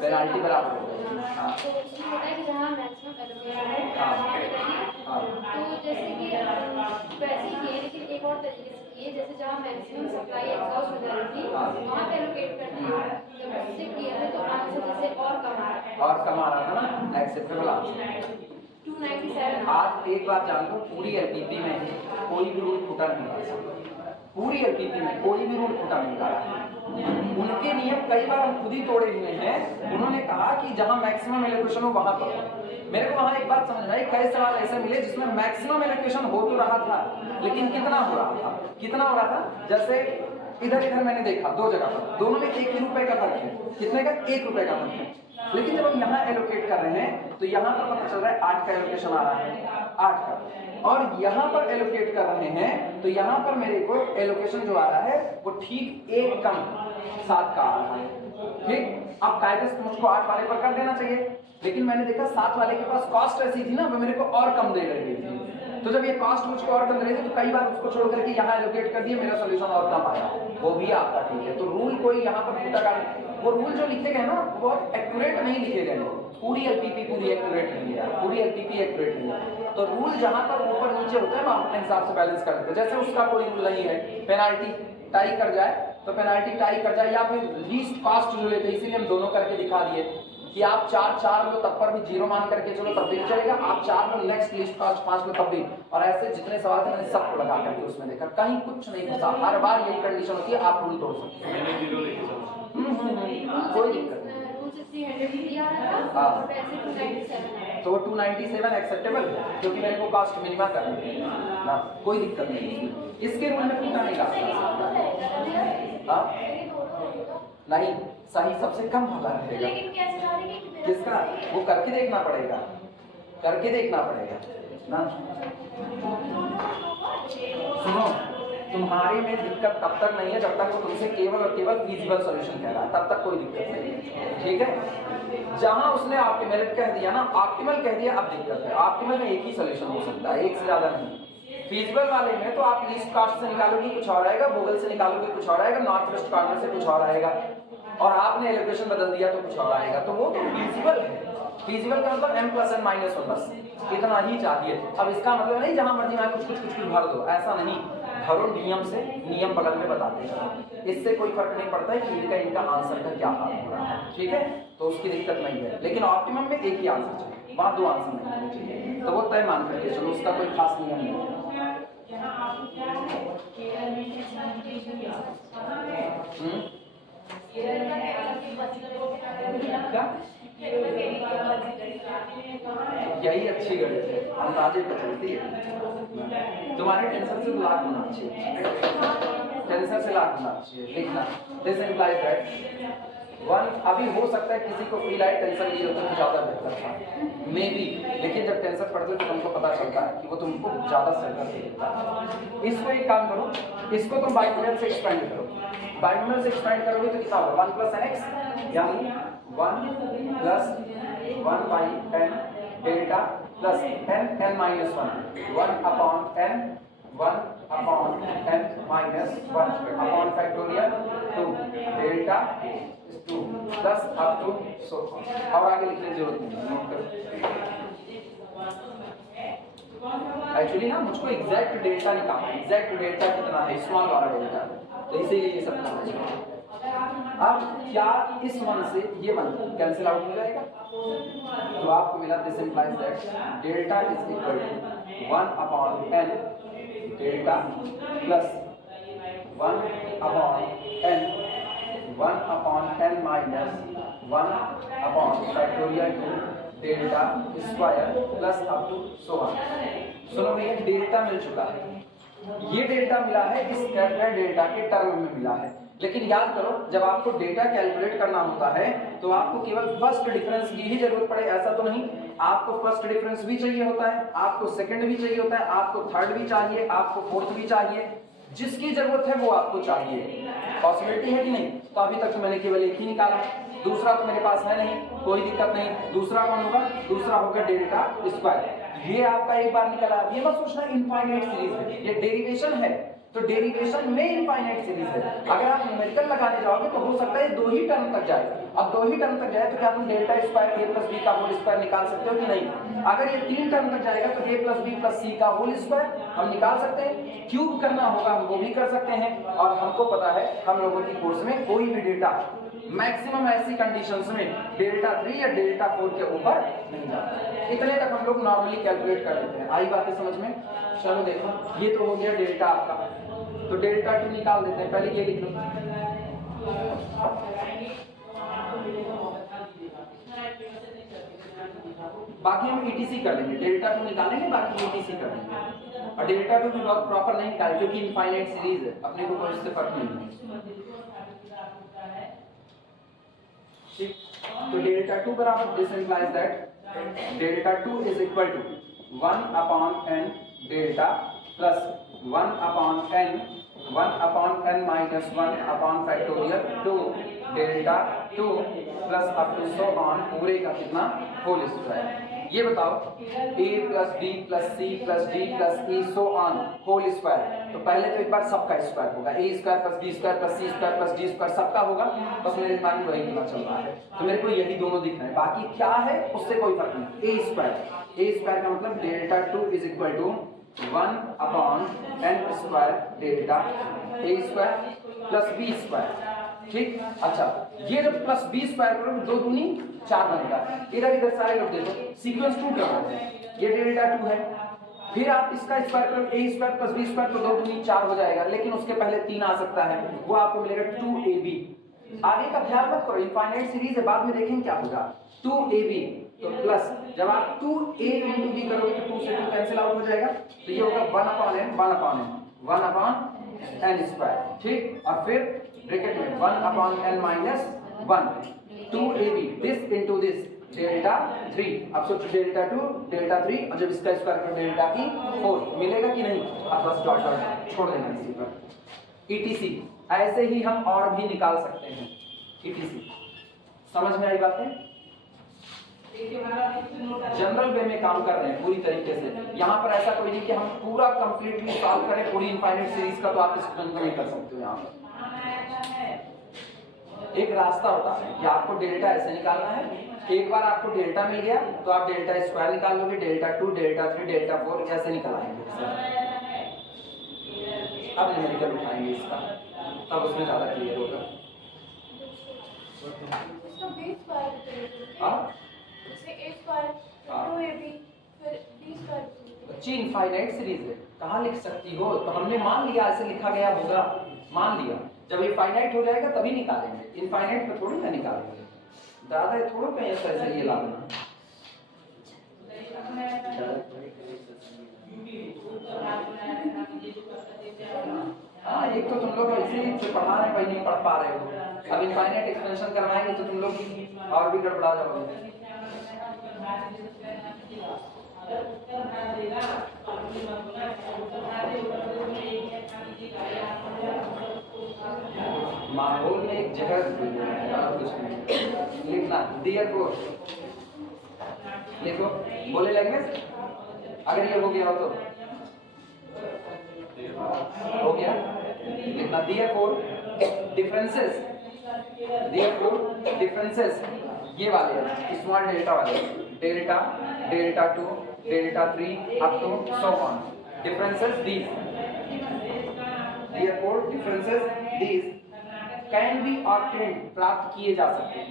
पेनाल्टी बराबर हो गई। हाँ तो उसमें होता है कि जहाँ मैक्सिमम एलोकेशन है हाँ। वहाँ पे करिए। हाँ। तो जैसे कि वैसे ही किए, लेकिन एक और तरीके से किए, जैसे जहाँ मैक्सिमम सप्लाई एग्जॉस्ट हो जाएगी हाँ। वहाँ पे एलोकेट कर दिए। जब उससे किया है तो आंसर जैसे और कम आ रहा है, और कम आ रहा था ना, एक्सेप्टेबल आंसर। 297। आज एक बात जान लो, पूरी एलपीपी में कोई भी रूल फुटा नहीं रहा, पूरी एलपीपी में कोई भी रूल फुटा नहीं रहा। उनके नियम कई बार हम खुद ही तोड़े हुए हैं। उन्होंने कहा कि जहां मैक्सिमम एलोकेशन हो वहां पर, मेरे को वहां एक बात समझ आई, कई सवाल ऐसे मिले जिसमें मैक्सिमम एलोकेशन हो तो रहा था लेकिन कितना हो रहा था, कितना हो रहा था? जैसे इधर इधर मैंने देखा दो जगह पर, दोनों में 1 ही रुपए का फर्क है। कितने का? 1 रुपए का फर्क है। लेकिन जब हम यहाँ एलोकेट कर रहे हैं तो यहाँ पर पता चल रहा है 8 का एलोकेशन आ रहा है, 8 का, और यहाँ पर एलोकेट कर रहे हैं तो यहाँ पर मेरे को एलोकेशन जो आ रहा है वो ठीक 1 कम 7 का आ रहा है। ठीक, अब कायदे से मुझको 8 वाले पर कर देना चाहिए, लेकिन मैंने देखा 7 वाले के पास कॉस्ट ऐसी थी ना, वो मेरे को और कम दे रही थी। तो जब ये कॉस्ट मुझको और कम दे रही थी तो कई बार उसको छोड़ करके यहाँ एलोकेट कर दिया, मेरा सोल्यूशन और कम आया, वो भी आपका ठीक है। तो रूल कोई यहाँ पर फूटा का, वो रूल जो लिखे गए ना वो बहुत एक्यूरेट नहीं लिखे गए, पूरी एलपीपी पूरी एक्यूरेट नहीं है, पूरी एलपीपी एक्यूरेट नहीं है। तो रूल जहाँ पर ऊपर नीचे होता है हम अपने हिसाब से बैलेंस कर देते हैं। जैसे उसका कोई रूल नहीं है, पेनाल्टी टाई कर जाए तो पेनाल्टी टाई कर जाए, या फिर लीस्ट कॉस्ट जो लेते, इसीलिए हम दोनों करके दिखा दिए कि आप 4 लो तब पर भी 0 मान करके चलो तब भी चलेगा, आप 4 लो नेक्स्ट लिस्ट कॉस्ट 5 लो तब भी। और ऐसे जितने सवाल थे मैंने सबको लगा करके उसमें देखा, कहीं कुछ नहीं फंसा। हर बार यही कंडीशन होती है, आप रूल तोड़ सकते हैं, मैंने 0 लिखी सब। कोई दिक्कत नहीं। रूल से 300 दिया था हाँ। और पैसे 297 है। तो वो 297 एक्सेप्टेबल है क्योंकि मेरे को कॉस्ट मिनिमा करनी है ना, कोई दिक्कत नहीं। इसके रूल में पूछा नहीं रहा, हाँ नहीं सही सबसे कम वाला रहेगा। लेकिन कैसे जानेंगे कि किसका? वो करके देखना पड़ेगा, करके देखना पड़ेगा ना। सुनो, तुम्हारे में दिक्कत तब तक नहीं है जब तक वो तुमसे केवल और केवल फीजिबल सॉल्यूशन कह रहा है, तब तक कोई दिक्कत नहीं है, ठीक है। जहां उसने ऑप्टिमल कह दिया ना, ऑप्टिमल कह दिया, अब दिक्कत है। ऑप्टिमल में एक ही सॉल्यूशन हो सकता है, एक से ज्यादा नहीं। फीजिबल वाले में तो आप लीस्ट कॉस्ट से निकालोगे कुछ और आएगा, गूगल से निकालोगे कुछ और आएगा, नॉर्थ वेस्ट कॉर्नर से कुछ और आएगा, और आपने एलोकेशन बदल दिया तो कुछ और आएगा। तो वो तो फीजिबल है। फीजिबल का मतलब m + n - 1 बस इतना ही चाहिए। अब इसका मतलब नहीं जहां मर्जी में कुछ भर दो, ऐसा नहीं, भरो नियम से, नियम बगल में बताते हैं, इससे कोई फर्क नहीं पड़ता है कि इनका आंसर का क्या हाल हो रहा है, ठीक है। तो उसकी दिक्कत नहीं है, लेकिन ऑप्टिमम में एक ही आंसर चाहिए, वहां 2 आंसर नहीं होने चाहिए। तो वो तय मान करके चलो, उसका कोई खास नियम नहीं है। क्या? यही अच्छी गणित है, अंदाजे पर चलती है। तुम्हारे टेंसर से लाख होना चाहिए, टेंसर से लाख होना चाहिए लिखना। दिस इंप्लाइज दैट 1 अभी हो सकता है किसी को फ्री लाइट टेंसर नहीं होता तो ज्यादा बेहतर था मे बी, लेकिन जब टेंसर पढ़ते तो तुमको पता चलता है कि वो तुमको ज्यादा सेटर देता है। इसको एक काम करो, इसको तुम बाइनोमियल से एक्सपेंड करो, बाइनोमियल से एक्सपेंड करोगे तो कितना होगा 1 + nx, यानी 1 plus 1 by n delta plus n minus 1 upon n 1 upon n minus 1 upon factorial 2 delta 2 plus up to सो और आगे लिखने की जरूरत नहीं है, नोट करो। एक्चुअली ना मुझको एग्जैक्ट डेल्टा निकालना है, एग्जैक्ट डेल्टा कितना है, स्मॉल वाला डेल्टा, तो इसीलिए ये सब करना चाहिए। अब क्या इस 1 से ये 1 कैंसिल आउट हो जाएगा, तो आपको मिला this implies that delta is equal to 1 upon n delta plus 1 upon n 1 upon n minus 1 upon factorial 2 delta square plus up to so on. सुनो भैया, डेल्टा मिल चुका है, ये डेल्टा मिला है इस कैपिटल डेल्टा के टर्म में मिला है, लेकिन याद करो जब आपको डेटा कैलकुलेट करना होता है तो आपको केवल फर्स्ट डिफरेंस की ही जरूरत पड़े ऐसा तो नहीं, आपको फर्स्ट डिफरेंस भी चाहिए होता है, आपको सेकंड भी चाहिए होता है, आपको थर्ड भी चाहिए, आपको फोर्थ भी चाहिए, जिसकी जरूरत है वो आपको चाहिए। पॉसिबिलिटी है कि नहीं? तो अभी तक तो मैंने केवल एक ही निकाला, दूसरा तो मेरे पास है नहीं, कोई दिक्कत नहीं। दूसरा कौन होगा? दूसरा होगा डेल्टा स्क्वायर। ये आपका एक बार निकला। ये मत सोचना इनफाइनाइट सीरीज है, ये डेरिवेशन है, तो डेरिवेशन में इनफाइनाइट सीरीज है। अगर आप न्यूमेरिकल लगाने जाओगे तो हो सकता है दो ही टर्म तक जाए। अब दो ही टर्म तक जाए तो क्या तुम delta square a plus b का होल स्क्वायर निकाल सकते हो कि नहीं? अगर ये तीन टर्म तक जाएगा तो a plus b plus c का होल स्क्वायर हम निकाल सकते हैं। क्यूब करना होगा हम वो भी कर सकते हैं, और हमको पता है हम लोगों की कोर्स में कोई भी डेटा मैक्सिमम ऐसी कंडीशंस में डेल्टा 3 या डेल्टा 4 के ऊपर नहीं जाता। इतने तक हम लोग नॉर्मली कैलकुलेट कर लेते हैं। आई बातें समझ में? चलो देखो, ये तो हो गया डेल्टा आपका, तो डेल्टा 2 निकाल देते हैं। पहले ये लिख लो, बाकी हम ईटीसी कर लेंगे। डेल्टा 2 निकालेंगे, बाकी ईटीसी कर लेंगे। और डेल्टा 2 भी बहुत प्रॉपर नहीं निकाले क्योंकि इनफाइनाइट सीरीज है, अपने को कोई इससे फर्क नहीं है। ठीक, तो डेल्टा 2 बराबर this implies that delta 2 is equal to 1 upon n delta plus 1 upon n minus 1 upon factorial 2 delta 2 plus up to so on पूरे का कितना होल स्क्वायर। ये बताओ a plus b plus c plus d plus e so on whole square. तो पहले तो एक बार सबका स्क्वायर होगा, a square plus b square plus c square plus d square सबका होगा। बस मेरे दिमाग में वही पता चल रहा है, तो मेरे को यही दोनों दिख रहे हैं, बाकी क्या है उससे कोई फर्क नहीं। a स्क्वायर का मतलब delta 2 is equal to 1 upon n square delta a square plus b square. ठीक, अच्छा, ये जब प्लस b स्क्वायर करोगे 2 दूनी 4 बनेगा। इधर इधर सारे लोग देखो, सीक्वेंस 2 टर्म है, ये डेल्टा 2 है, फिर आप इसका स्क्वायर करोगे a square plus b square, तो 2 दूनी 4 हो जाएगा, लेकिन उसके पहले 3 आ सकता है, वो आपको मिलेगा 2ab। आगे का ख्याल मत करो, इनफाइनाइट सीरीज है, बाद में देखेंगे क्या होगा। 2ab तो प्लस जब आप 2a इंटू b करोगे तो 2 से 2 कैंसिल आउट हो जाएगा, तो ये होगा 1 अपॉन n स्क्वायर। ठीक, और फिर ब्रैकेट में 1 upon n minus 1 2ab this into this delta 3। अब सोचो डेल्टा 2 डेल्टा 3 और जब इसका स्क्वायर करो डेल्टा की 4 मिलेगा कि नहीं? आप बस डॉट डॉट छोड़ देना इसी पर। ईटीसी ऐसे ही हम और भी निकाल सकते हैं। ईटीसी समझ में आई बातें? जनरल वे में काम कर रहे हैं पूरी तरीके से। यहाँ पर ऐसा कोई नहीं कि हम पूरा कंप्लीटली सॉल्व करें पूरी इनफाइनाइट सीरीज का, तो आप इसको नहीं कर सकते हो। यहाँ पर एक रास्ता होता है कि आपको डेल्टा ऐसे निकालना है। एक बार आपको डेल्टा मिल गया तो आप डेल्टा स्क्वायर निकाल लोगे, डेल्टा 2 डेल्टा 3 डेल्टा 4 ऐसे निकालेंगे। अब न्यूमेरिकल उठाएंगे इसका, तब उसमें ज्यादा क्लियर होगा। बच्ची इनफाइनाइट सीरीज है, कहाँ लिख सकती हो? तो हमने मान लिया ऐसे लिखा गया होगा, मान लिया। जब ये फाइनाइट हो जाएगा तभी निकालेंगे, इनफाइनाइट पे थोड़ी ना निकालेंगे। दादा ये थोड़ा कहीं ऐसा ये ला देना। हाँ, एक तो तुम लोग इसी पढ़ा रहे हैं, वही नहीं पढ़ पा रहे हो। अब इनफाइनाइट एक्सपेंशन करवाएंगे तो तुम लोग और भी गड़बड़ा जाओगे। माहौल में एक जगह कुछ नहीं लिखना therefore देखो बोले लैंग्वेज अगर ये हो गया हो तो हो गया लिखना differences ये वाले स्मॉल डेल्टा वाले delta delta 2 delta 3 up to so on differences these therefore differences these can be obtained प्राप्त किए जा सकते हैं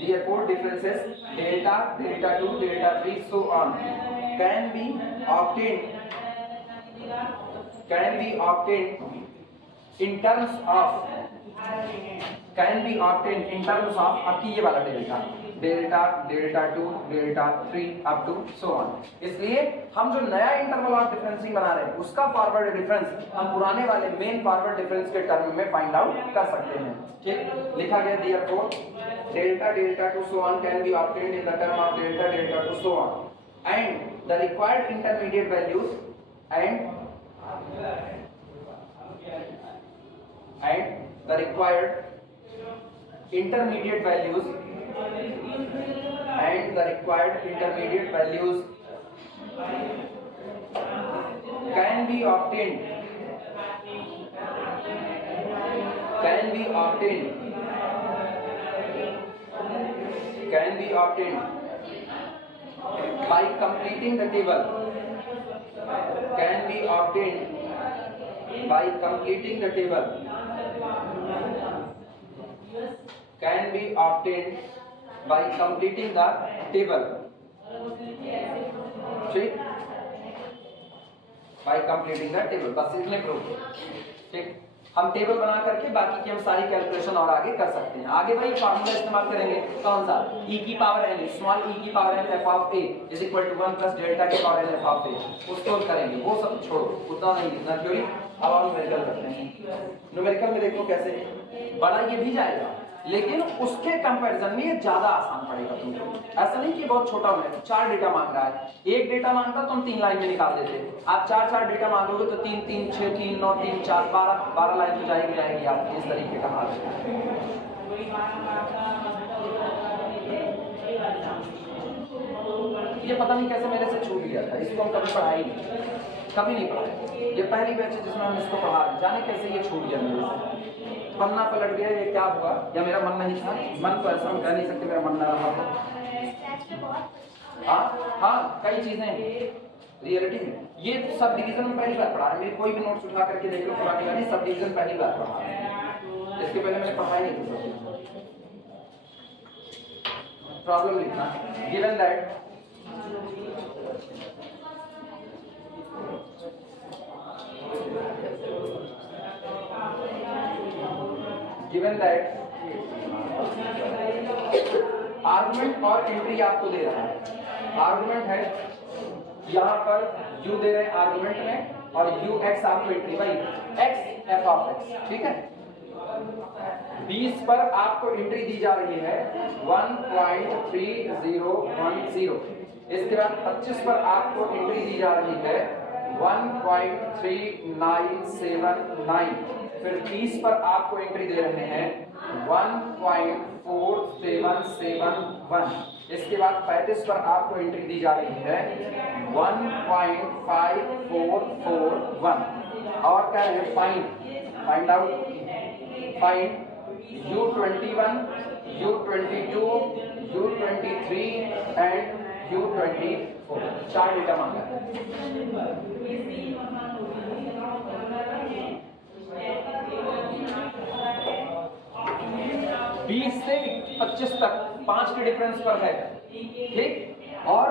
therefore differences delta delta 2 delta 3 so on can be obtained in terms of आपकी ये वाला delta delta delta 2 delta 3 up to so on. इसलिए हम जो नया इंटरवल ऑफ डिफरेंसिंग बना रहे हैं उसका फॉरवर्ड डिफरेंस हम पुराने वाले मेन फॉरवर्ड डिफरेंस के टर्म में फाइंड आउट कर सकते हैं। ठीक लिखा गया therefore delta delta 2 so on can be obtained in the term of delta delta 2 so on and the required intermediate values and the required intermediate values can be obtained by completing the table ठीक by completing the table बस इतने प्रूफ ठीक। हम टेबल बना करके बाकी की हम सारी कैलकुलेशन और आगे कर सकते हैं। आगे भाई फार्मूला इस्तेमाल करेंगे कौन सा e की पावर n स्मॉल e की power n f of a is equal to 1 plus delta की power n f of a उसको करेंगे वो सब छोड़ो उतना नहीं लिखना थ्योरी। अब हम न्यूमेरिकल करते हैं। न्यूमेरिकल में देखो कैसे बड़ा ये भी जाएगा लेकिन उसके कंपैरिजन में ये ज्यादा आसान पड़ेगा तुमको। ऐसा नहीं कि बहुत छोटा होने 4 डेटा मांग रहा है, एक डेटा मांगता तो हम 3 लाइन में निकाल देते। आप 4 डेटा मांगोगे तो 3 3 6 3 9 3 4 12 लाइन तो जाएगी आपकी। इस तरीके का हाल है। ये पता नहीं कैसे मेरे से छूट गया था, इसको हम कभी पढ़ाई नहीं, कभी नहीं पढ़ाए। ये पहली बैच है जिसमें हम इसको पढ़ा रहे, जाने कैसे ये छूट गया मेरे से। पन्ना पलट गया, ये क्या हुआ या मेरा मन नहीं था। मन तो ऐसा हम कह नहीं सकते मेरा मन ना रहा हो। हाँ कई चीजें रियलिटी में ये सब डिवीजन में पहली बार पढ़ा है। मेरे कोई भी नोट्स उठा करके देख लो पुरानी वाली सब डिवीजन पहली बार पढ़ा है। इसके पहले मैंने पढ़ाई नहीं थी। प्रॉब्लम लिखना गिवन दैट आर्गुमेंट और एंट्री आपको दे रहा है। आर्गुमेंट है यहाँ पर u दे रहे हैं आर्गुमेंट में और ux आपको एंट्री भाई x f ऑफ x ठीक है। 20 पर आपको एंट्री दी जा रही है 1.3010। इसके बाद 25 पर आपको एंट्री दी जा रही है 1.3979। फिर 30 पर आपको एंट्री दे रहे हैं 1.4771। इसके बाद 35 पर आपको एंट्री दी जा रही है 1.5441। और क्या है find out U21, U22, U23 and U24 4 data मांगा है। 20 से 25 तक 5 के डिफरेंस पर है ठीक। और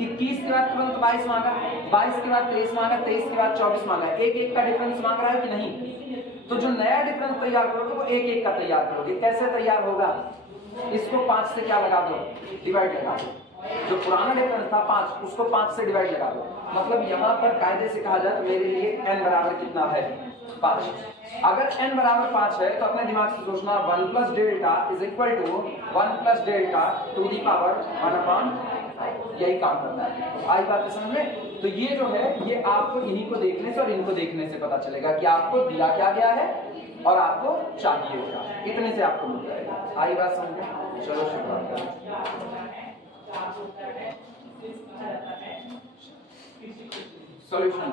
21 के बाद तुरंत 22 मांगा, 22 के बाद 23 मांगा, 23 के बाद 24 मांगा। एक एक का डिफरेंस मांग रहा है कि नहीं। तो जो नया डिफरेंस तैयार करोगे वो एक एक का तैयार करोगे। कैसे तैयार होगा, इसको 5 से क्या लगा दो डिवाइड लगा दो। जो पुराना डिफरेंस था 5 उसको 5 से डिवाइड लगा दो। मतलब यहाँ पर कायदे से कहा जाए तो मेरे लिए n बराबर कितना है 5। अगर n बराबर 5 है तो अपने दिमाग से सोचना 1 plus delta is equal to 1 plus delta to the power 1/5। यही काम करना है। आई बात समझ में। तो ये जो है ये आपको इन्हीं को देखने से और इनको देखने से पता चलेगा कि आपको दिया क्या गया है और आपको चाहिए क्या, इतने से आपको मिल जाएगा। आई बात समझ में? चलो शुरुआत करें। सॉल्यूशन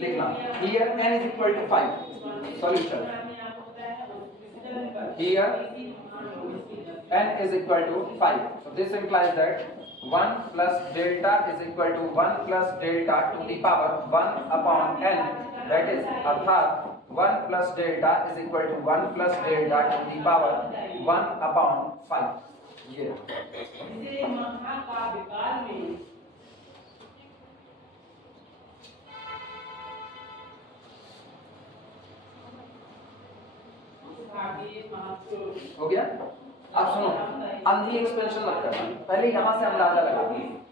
लिखना, here n is equal to 5, solution, here n is equal to 5, so this implies that 1 plus delta is equal to 1 plus delta to the power 1 upon n, that is अर्थात 1 plus delta is equal to 1 plus delta to the power 1 upon 5, ये हो गया। अब सुनो, अंधी एक्सपेंशन मत करना, पहले यहां से अंदाजा लगा।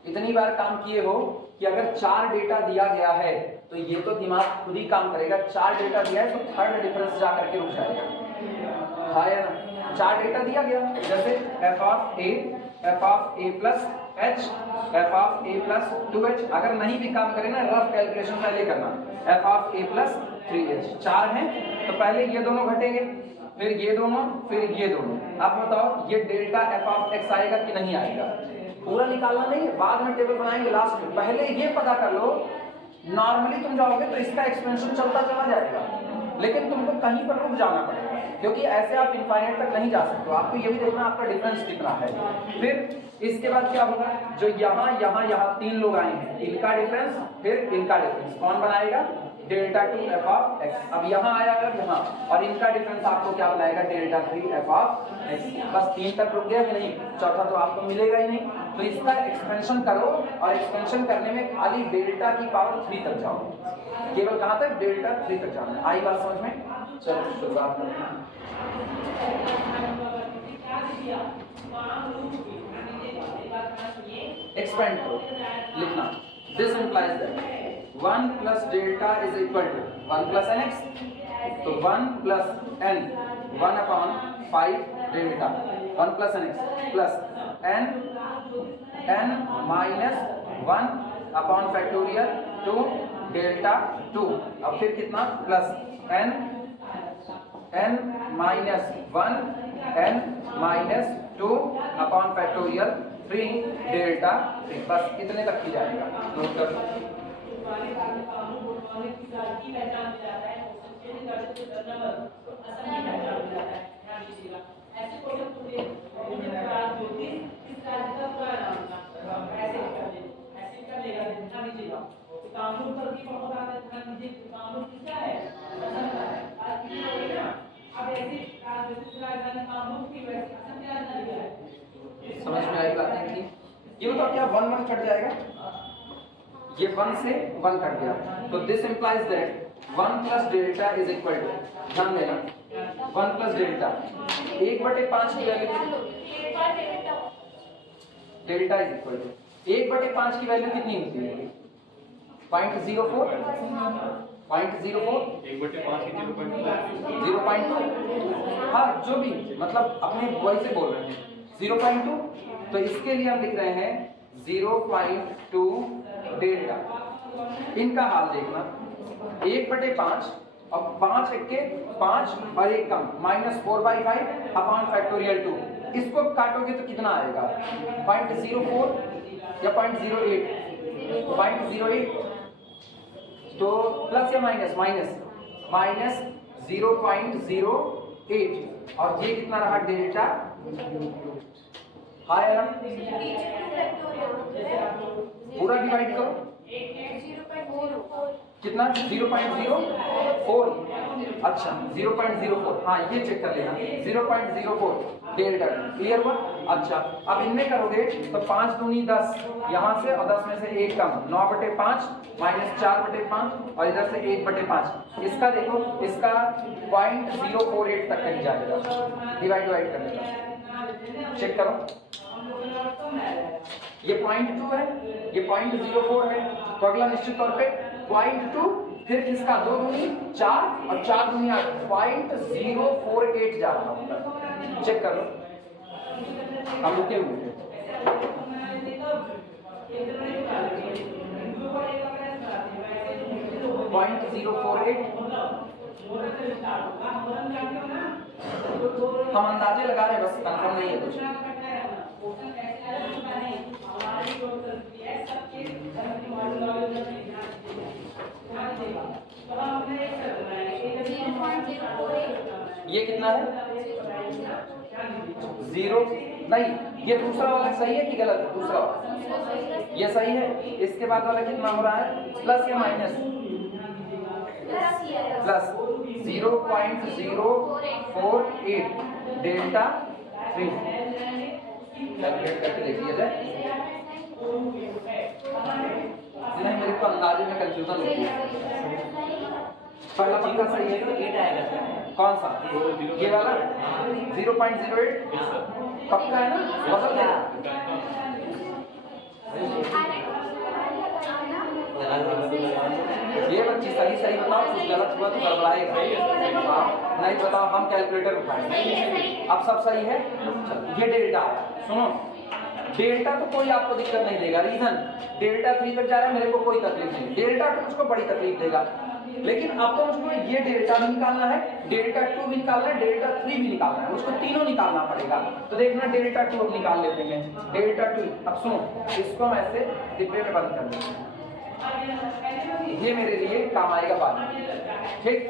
इतनी बार काम किए हो कि अगर 4 डेटा दिया गया है तो ये तो दिमाग खुद ही काम करेगा। 4 डेटा दिया है तो थर्ड डिफरेंस जा करके रुक जाएगा, हाँ या ना? 4 डेटा दिया गया, जैसे f of a plus h, f of a plus 2h। अगर नहीं भी काम करे ना, रफ कैलकुलेशन पहले करना, f of a plus 3h। 4 हैं तो पहले ये दोनों घटेंगे, फिर ये दोनों, फिर ये दोनों। अब बताओ ये डेल्टा f ऑफ x आएगा कि नहीं आएगा? पूरा निकालना नहीं है, बाद में टेबल बनाएंगे लास्ट में। पहले ये पता कर लो। नॉर्मली तुम जाओगे तो इसका एक्सपेंशन चलता चला जाएगा, लेकिन तुमको कहीं पर रुक जाना पड़ेगा, क्योंकि ऐसे आप इनफाइनाइट तक नहीं जा सकते हो। आपको ये भी देखना आपका डिफरेंस कितना है। फिर इसके बाद क्या होगा, जो यहाँ 3 लोग आए हैं, इनका डिफरेंस, फिर इनका डिफरेंस कौन बनाएगा? Delta 2 f of x। अब यहाँ आया अगर यहाँ, और इनका डिफरेंस आपको क्या बनाएगा? Delta 3 f of x। बस 3 तक रुक गया कि नहीं? चौथा तो आपको मिलेगा ही नहीं। तो इसका एक्सपेंशन करो, और एक्सपेंशन करने में खाली डेल्टा की पावर 3 तक जाओ, केवल कहाँ तक? डेल्टा 3 तक जाना है। आई बात समझ में? चलो शुरुआत करते हैं। एक्सपेंड करो, लिखना, this implies that 1 plus delta is equal to 1 plus nx, तो 1 plus n, 1 upon 5 delta, 1 plus nx plus n minus 1 upon factorial 2 delta 2। अब फिर कितना? Plus n minus 1 n minus 2 upon factorial 3 delta 3। बस इतने तक की जाएगा। नोट कर लो। समझ में आई बातें की? ये बताओ क्या 1 1 कट जाएगा? ये 1 से 1 कट गया, तो this implies that 1 plus delta is equal to, ध्यान देना, 1 प्लस डेल्टा 1/5 की value, delta is equal to 1/5 की वैल्यू कितनी होती है? 0.04, 0.04, 0.2, हाँ जो भी, मतलब अपने वॉइस से बोल रहे हैं 0.2। तो इसके लिए हम लिख रहे हैं 0.2 डेल्टा। इनका हाल देखना, 1/5, अब 5 1 5 और 1 कम, -4/5 अपॉन फैक्टोरियल 2। इसको काटोगे तो कितना आएगा? 0.04 या 0.08? 0.08, तो प्लस या माइनस? माइनस 0.08, और ये कितना रहा? डेल्टा। हाँ यार, पूरा डिवाइड करो, कितना? 0.04। अच्छा 0.04, हाँ ये चेक कर लेना, 0.04 डेल्टा। क्लियर हुआ? अच्छा अब इनमें करोगे तो 5 दूनी 10, यहाँ से और 10 में से 1 कम, 9/5 माइनस 4/5, और इधर से 1/5। इसका देखो, इसका 0.048 तक कहीं जाएगा, डिवाइड कर लेना, चेक करो। ये 0.2 है, ये 0.04 है, तो अगला निश्चित तौर पे 0.2, फिर इसका 2 दूनी 4 और 4 दूनी 8, 0.048 जा रहा होगा। चेक कर लो, हम रुके हुए थे। मोरन से स्टार्ट होगा, मोरन जानते हो ना? हम अंदाजे लगा रहे हैं, बस कंफर्म नहीं है कुछ। क्वेश्चन ऐसे आया होता नहीं, हमारी जो प्रक्रिया है सबके धर्म की मॉडल नॉलेज में ध्यान दीजिएगा। तो हम अपने एक कर बनाएंगे, 0.048 ये कितना है? 0 नहीं, ये दूसरा वाला सही है कि गलत है? दूसरा वाला ये सही है। इसके बाद वाला कितना हो रहा है? प्लस या माइनस? प्लस 0.048 डेल्टा 3 कैलकुलेट करके देख लिया जाए। नहीं, मेरे को अंदाजे में कंफ्यूजन होती है। पहला पक्का सही है तो 8 आएगा सर। कौन सा? ये वाला 0.08 पक्का है ना? बदल देना। ये बच्ची सही सही बताओ, कुछ गलत हुआ तो गड़बड़ाएगा। नहीं बताओ, हम कैलकुलेटर उठाएंगे। अब सब सही है? चलो, ये डेल्टा है। सुनो, डेल्टा तो कोई आपको दिक्कत नहीं देगा। रीजन, डेल्टा 3 तक जा रहा है, मेरे को कोई तकलीफ नहीं। डेल्टा 2 मुझको बड़ी तकलीफ देगा, लेकिन अब तो मुझको ये डेल्टा भी निकालना है, डेल्टा 2 भी निकालना है, डेल्टा 3 भी निकालना है। मुझको तीनों निकालना पड़ेगा। तो देखना, डेल्टा 2 अब निकाल लेते हैं। डेल्टा 2, अब सुनो, इसको हम ऐसे डिब्बे में बंद कर देंगे, ये मेरे लिए काम आएगा बाद में। ठीक,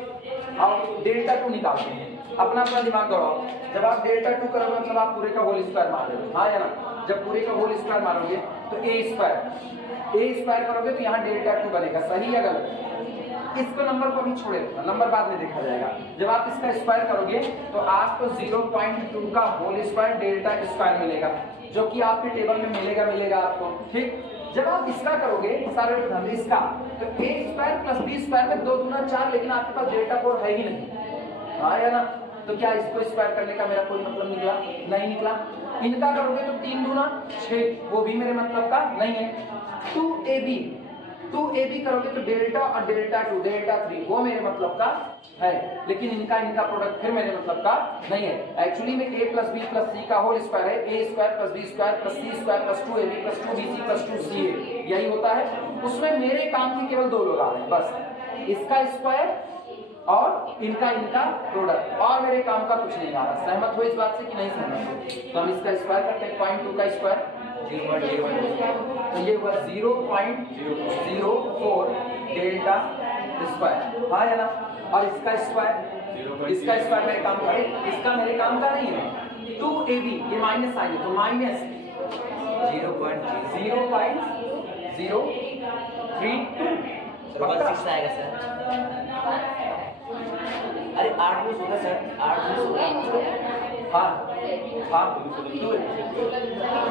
अब डेल्टा 2 निकालते हैं। अपना अपना दिमाग दौड़ाओ। जब आप डेल्टा 2 करोगे मतलब आप पूरे का होल स्क्वायर मार रहे हो, हाँ या ना? जब पूरे का होल स्क्वायर मारोगे तो ए स्क्वायर करोगे तो यहाँ डेल्टा 2 बनेगा। सही या गलत? इसको नंबर को अभी छोड़े रखना, नंबर बाद में देखा जाएगा। जब आप इसका स्क्वायर करोगे तो आपको 0.2 का होल स्क्वायर डेल्टा स्क्वायर मिलेगा, जो कि आपके टेबल में मिलेगा आपको। ठीक, जब आप इसका करोगे सारे इसका, तो ए स्क्वायर प्लस बी स्क्वायर में 2 दूना 4, लेकिन आपके पास डेल्टा 4 है ही नहीं, हाँ या ना? तो क्या इसको स्क्वायर करने का मेरा कोई मतलब निकला? नहीं निकला। इनका करोगे तो 3 दूना 6, वो भी मेरे मतलब का नहीं है। 2ab करोगे तो डेल्टा और डेल्टा 2 डेल्टा 3 वो मेरे मतलब का है, लेकिन इनका प्रोडक्ट फिर मेरे मतलब का नहीं है। एक्चुअली में a plus b plus c का होल स्क्वायर है, a square plus b square plus c square plus 2ab plus 2bc plus 2ca, यही होता है। उसमें मेरे काम के केवल 2 लोग आ रहे हैं बस, इसका स्क्वायर और इनका प्रोडक्ट, और मेरे काम का कुछ नहीं आ रहा। सहमत हो इस बात से कि नहीं सहमत हो? तो हम इसका स्क्वायर करते हैं। 0.2 का स्क्वायर तो ये हुआ 0.04 डेल्टा स्क्वायर, हाँ या ना? और इसका स्क्वायर मेरे काम का है, इसका मेरे काम का नहीं है। 2ab ये माइनस आएगी तो माइनस 0.032 आएगा सर। अरे 8 में होगा सर, 8 में होगा। हाँ,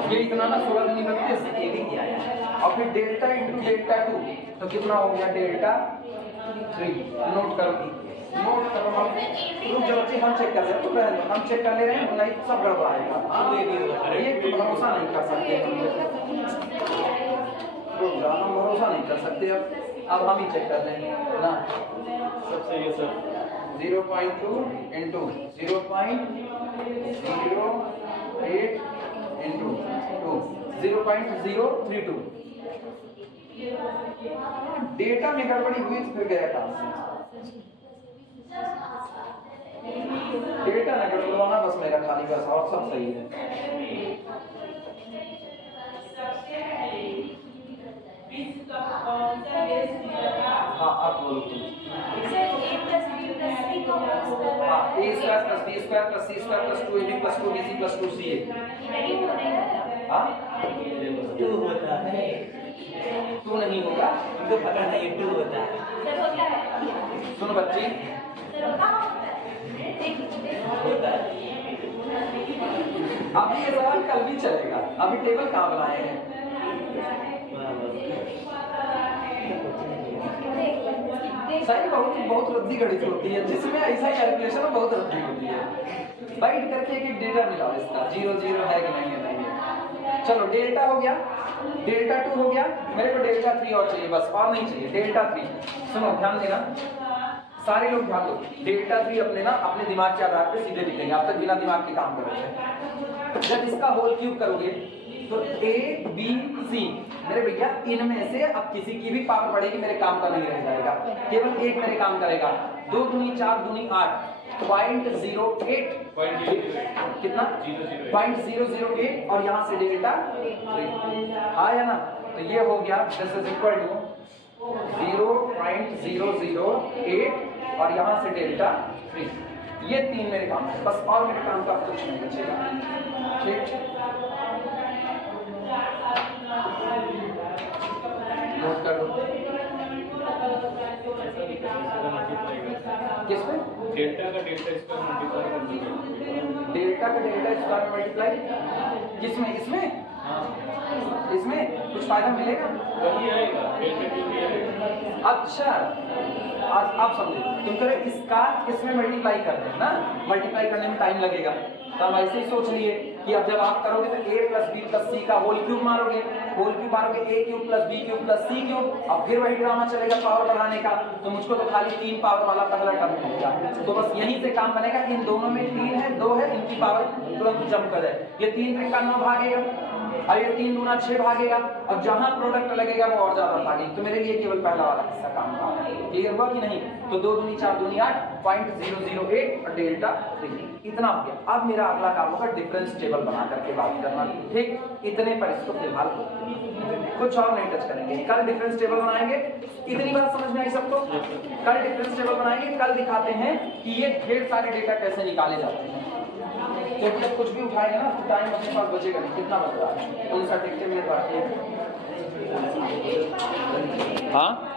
ये इतना ना 16 नहीं बनते, ये भी किया है। और फिर डेल्टा इंटू डेल्टा 2 तो कितना हो गया? डेल्टा 3। नोट करो हम। रुक जाओ बच्चे, हम चेक कर रहे हैं, तो हम चेक कर ले रहे हैं, नहीं सब गड़बड़ आएगा। ये भरोसा नहीं कर सकते, रुक जाओ, हम भरोसा नहीं कर सकते। अब हम ही चेक कर लेंगे ना। सब सही है सर। 0.2 into 0.08 into 2 0.032। डेटा में गड़बड़ी हुई तो फिर गया काम से। डेटा ना गड़बड़ाना बस मेरा खाली, बस और सब सही है। हाँ, आप बोलो तुम। हाँ, a square plus b square plus c square plus 2ab plus 2bc plus 2ca। हाँ, 2 होता है, 2 नहीं होगा, इनको पता नहीं 2 होता है। सुनो बच्ची, होता है। अभी ये सवाल कल भी चलेगा, अभी टेबल कहाँ बनाए हैं? सही बहुत रद्दी गणित होती है, जिसमें ऐसा कैलकुलेशन में बहुत रद्दी होती है। बाइट करके एक डेटा मिलाओ इसका, 0 0 है कि नहीं है, नहीं है। चलो डेल्टा हो गया, डेल्टा 2 हो गया, मेरे को डेल्टा 3 और चाहिए बस, और नहीं चाहिए। डेल्टा 3 सुनो, ध्यान देना सारे लोग, ध्यान दो। डेल्टा 3 अपने दिमाग के आधार पे सीधे लिखेंगे, आप तक बिना दिमाग के काम कर रहे हैं। जब इसका होल क्यूब करोगे तो A B C मेरे भैया इनमें से अब किसी की भी पावर बढ़ेगी मेरे काम का नहीं रह जाएगा, केवल एक मेरे काम करेगा। 2 दूनी 4 दूनी 8 0.08 कितना 0.008 और यहाँ से डेल्टा 3 आया ना, तो ये हो गया दिस इज इक्वल टू 0.008 और यहाँ से डेल्टा 3। ये 3 मेरे काम है, बस और मेरे काम का कुछ नहीं बचेगा। ठीक, नोट कर दो। किसमें डेल्टा का डेल्टा स्क्वायर मल्टीप्लाई कर दीजिए। डेल्टा का डेल्टा स्क्वायर मल्टीप्लाई किसमें, इसमें इसमें कुछ फायदा मिलेगा? वही आएगा, डेल्टा टी भी आएगा। अच्छा आज आप समझे, तुम करें इसका इसमें मल्टीप्लाई कर रहे हैं ना, मल्टीप्लाई करने में टाइम लगेगा, तो हम ऐसे ही सोच लिए कि अब जब आप करोगे तो a plus b plus c का होल क्यूब मारोगे, होल क्यूब मारोगे a cube plus b cube plus c cube, अब फिर वही ड्रामा चलेगा पावर बढ़ाने का, तो मुझको तो खाली 3 पावर वाला पहला टर्म मिलेगा, तो बस यहीं से काम बनेगा। इन दोनों में 3 है 2 है, इनकी पावर तुरंत जंप कर जाए, ये 3 का 9 भागेगा, अब ये 3 दूना 6 भागेगा, अब जहां प्रोडक्ट लगेगा वो और ज्यादा भागेगी, तो मेरे लिए केवल पहला वाला हिस्सा काम का। क्लियर हुआ कि नहीं? तो 2 दूनी 4 दूनी 8 0.008 और डेल्टा 3 इतना हो गया। अब मेरा अगला काम होगा डिफरेंस टेबल बना करके बात करना। ठीक, इतने पर इसको फिलहाल कुछ और नहीं टच करेंगे। कल डिफरेंस टेबल बनाएंगे, इतनी बात समझ में आई सबको? कल डिफरेंस टेबल बनाएंगे, कल दिखाते हैं कि ये ढेर सारे डेटा कैसे निकाले जाते हैं। क्योंकि जब कुछ भी उठाएंगे ना तो टाइम अपने पास बचेगा नहीं। कितना बच रहा है? 59 मिनट बाकी है। हाँ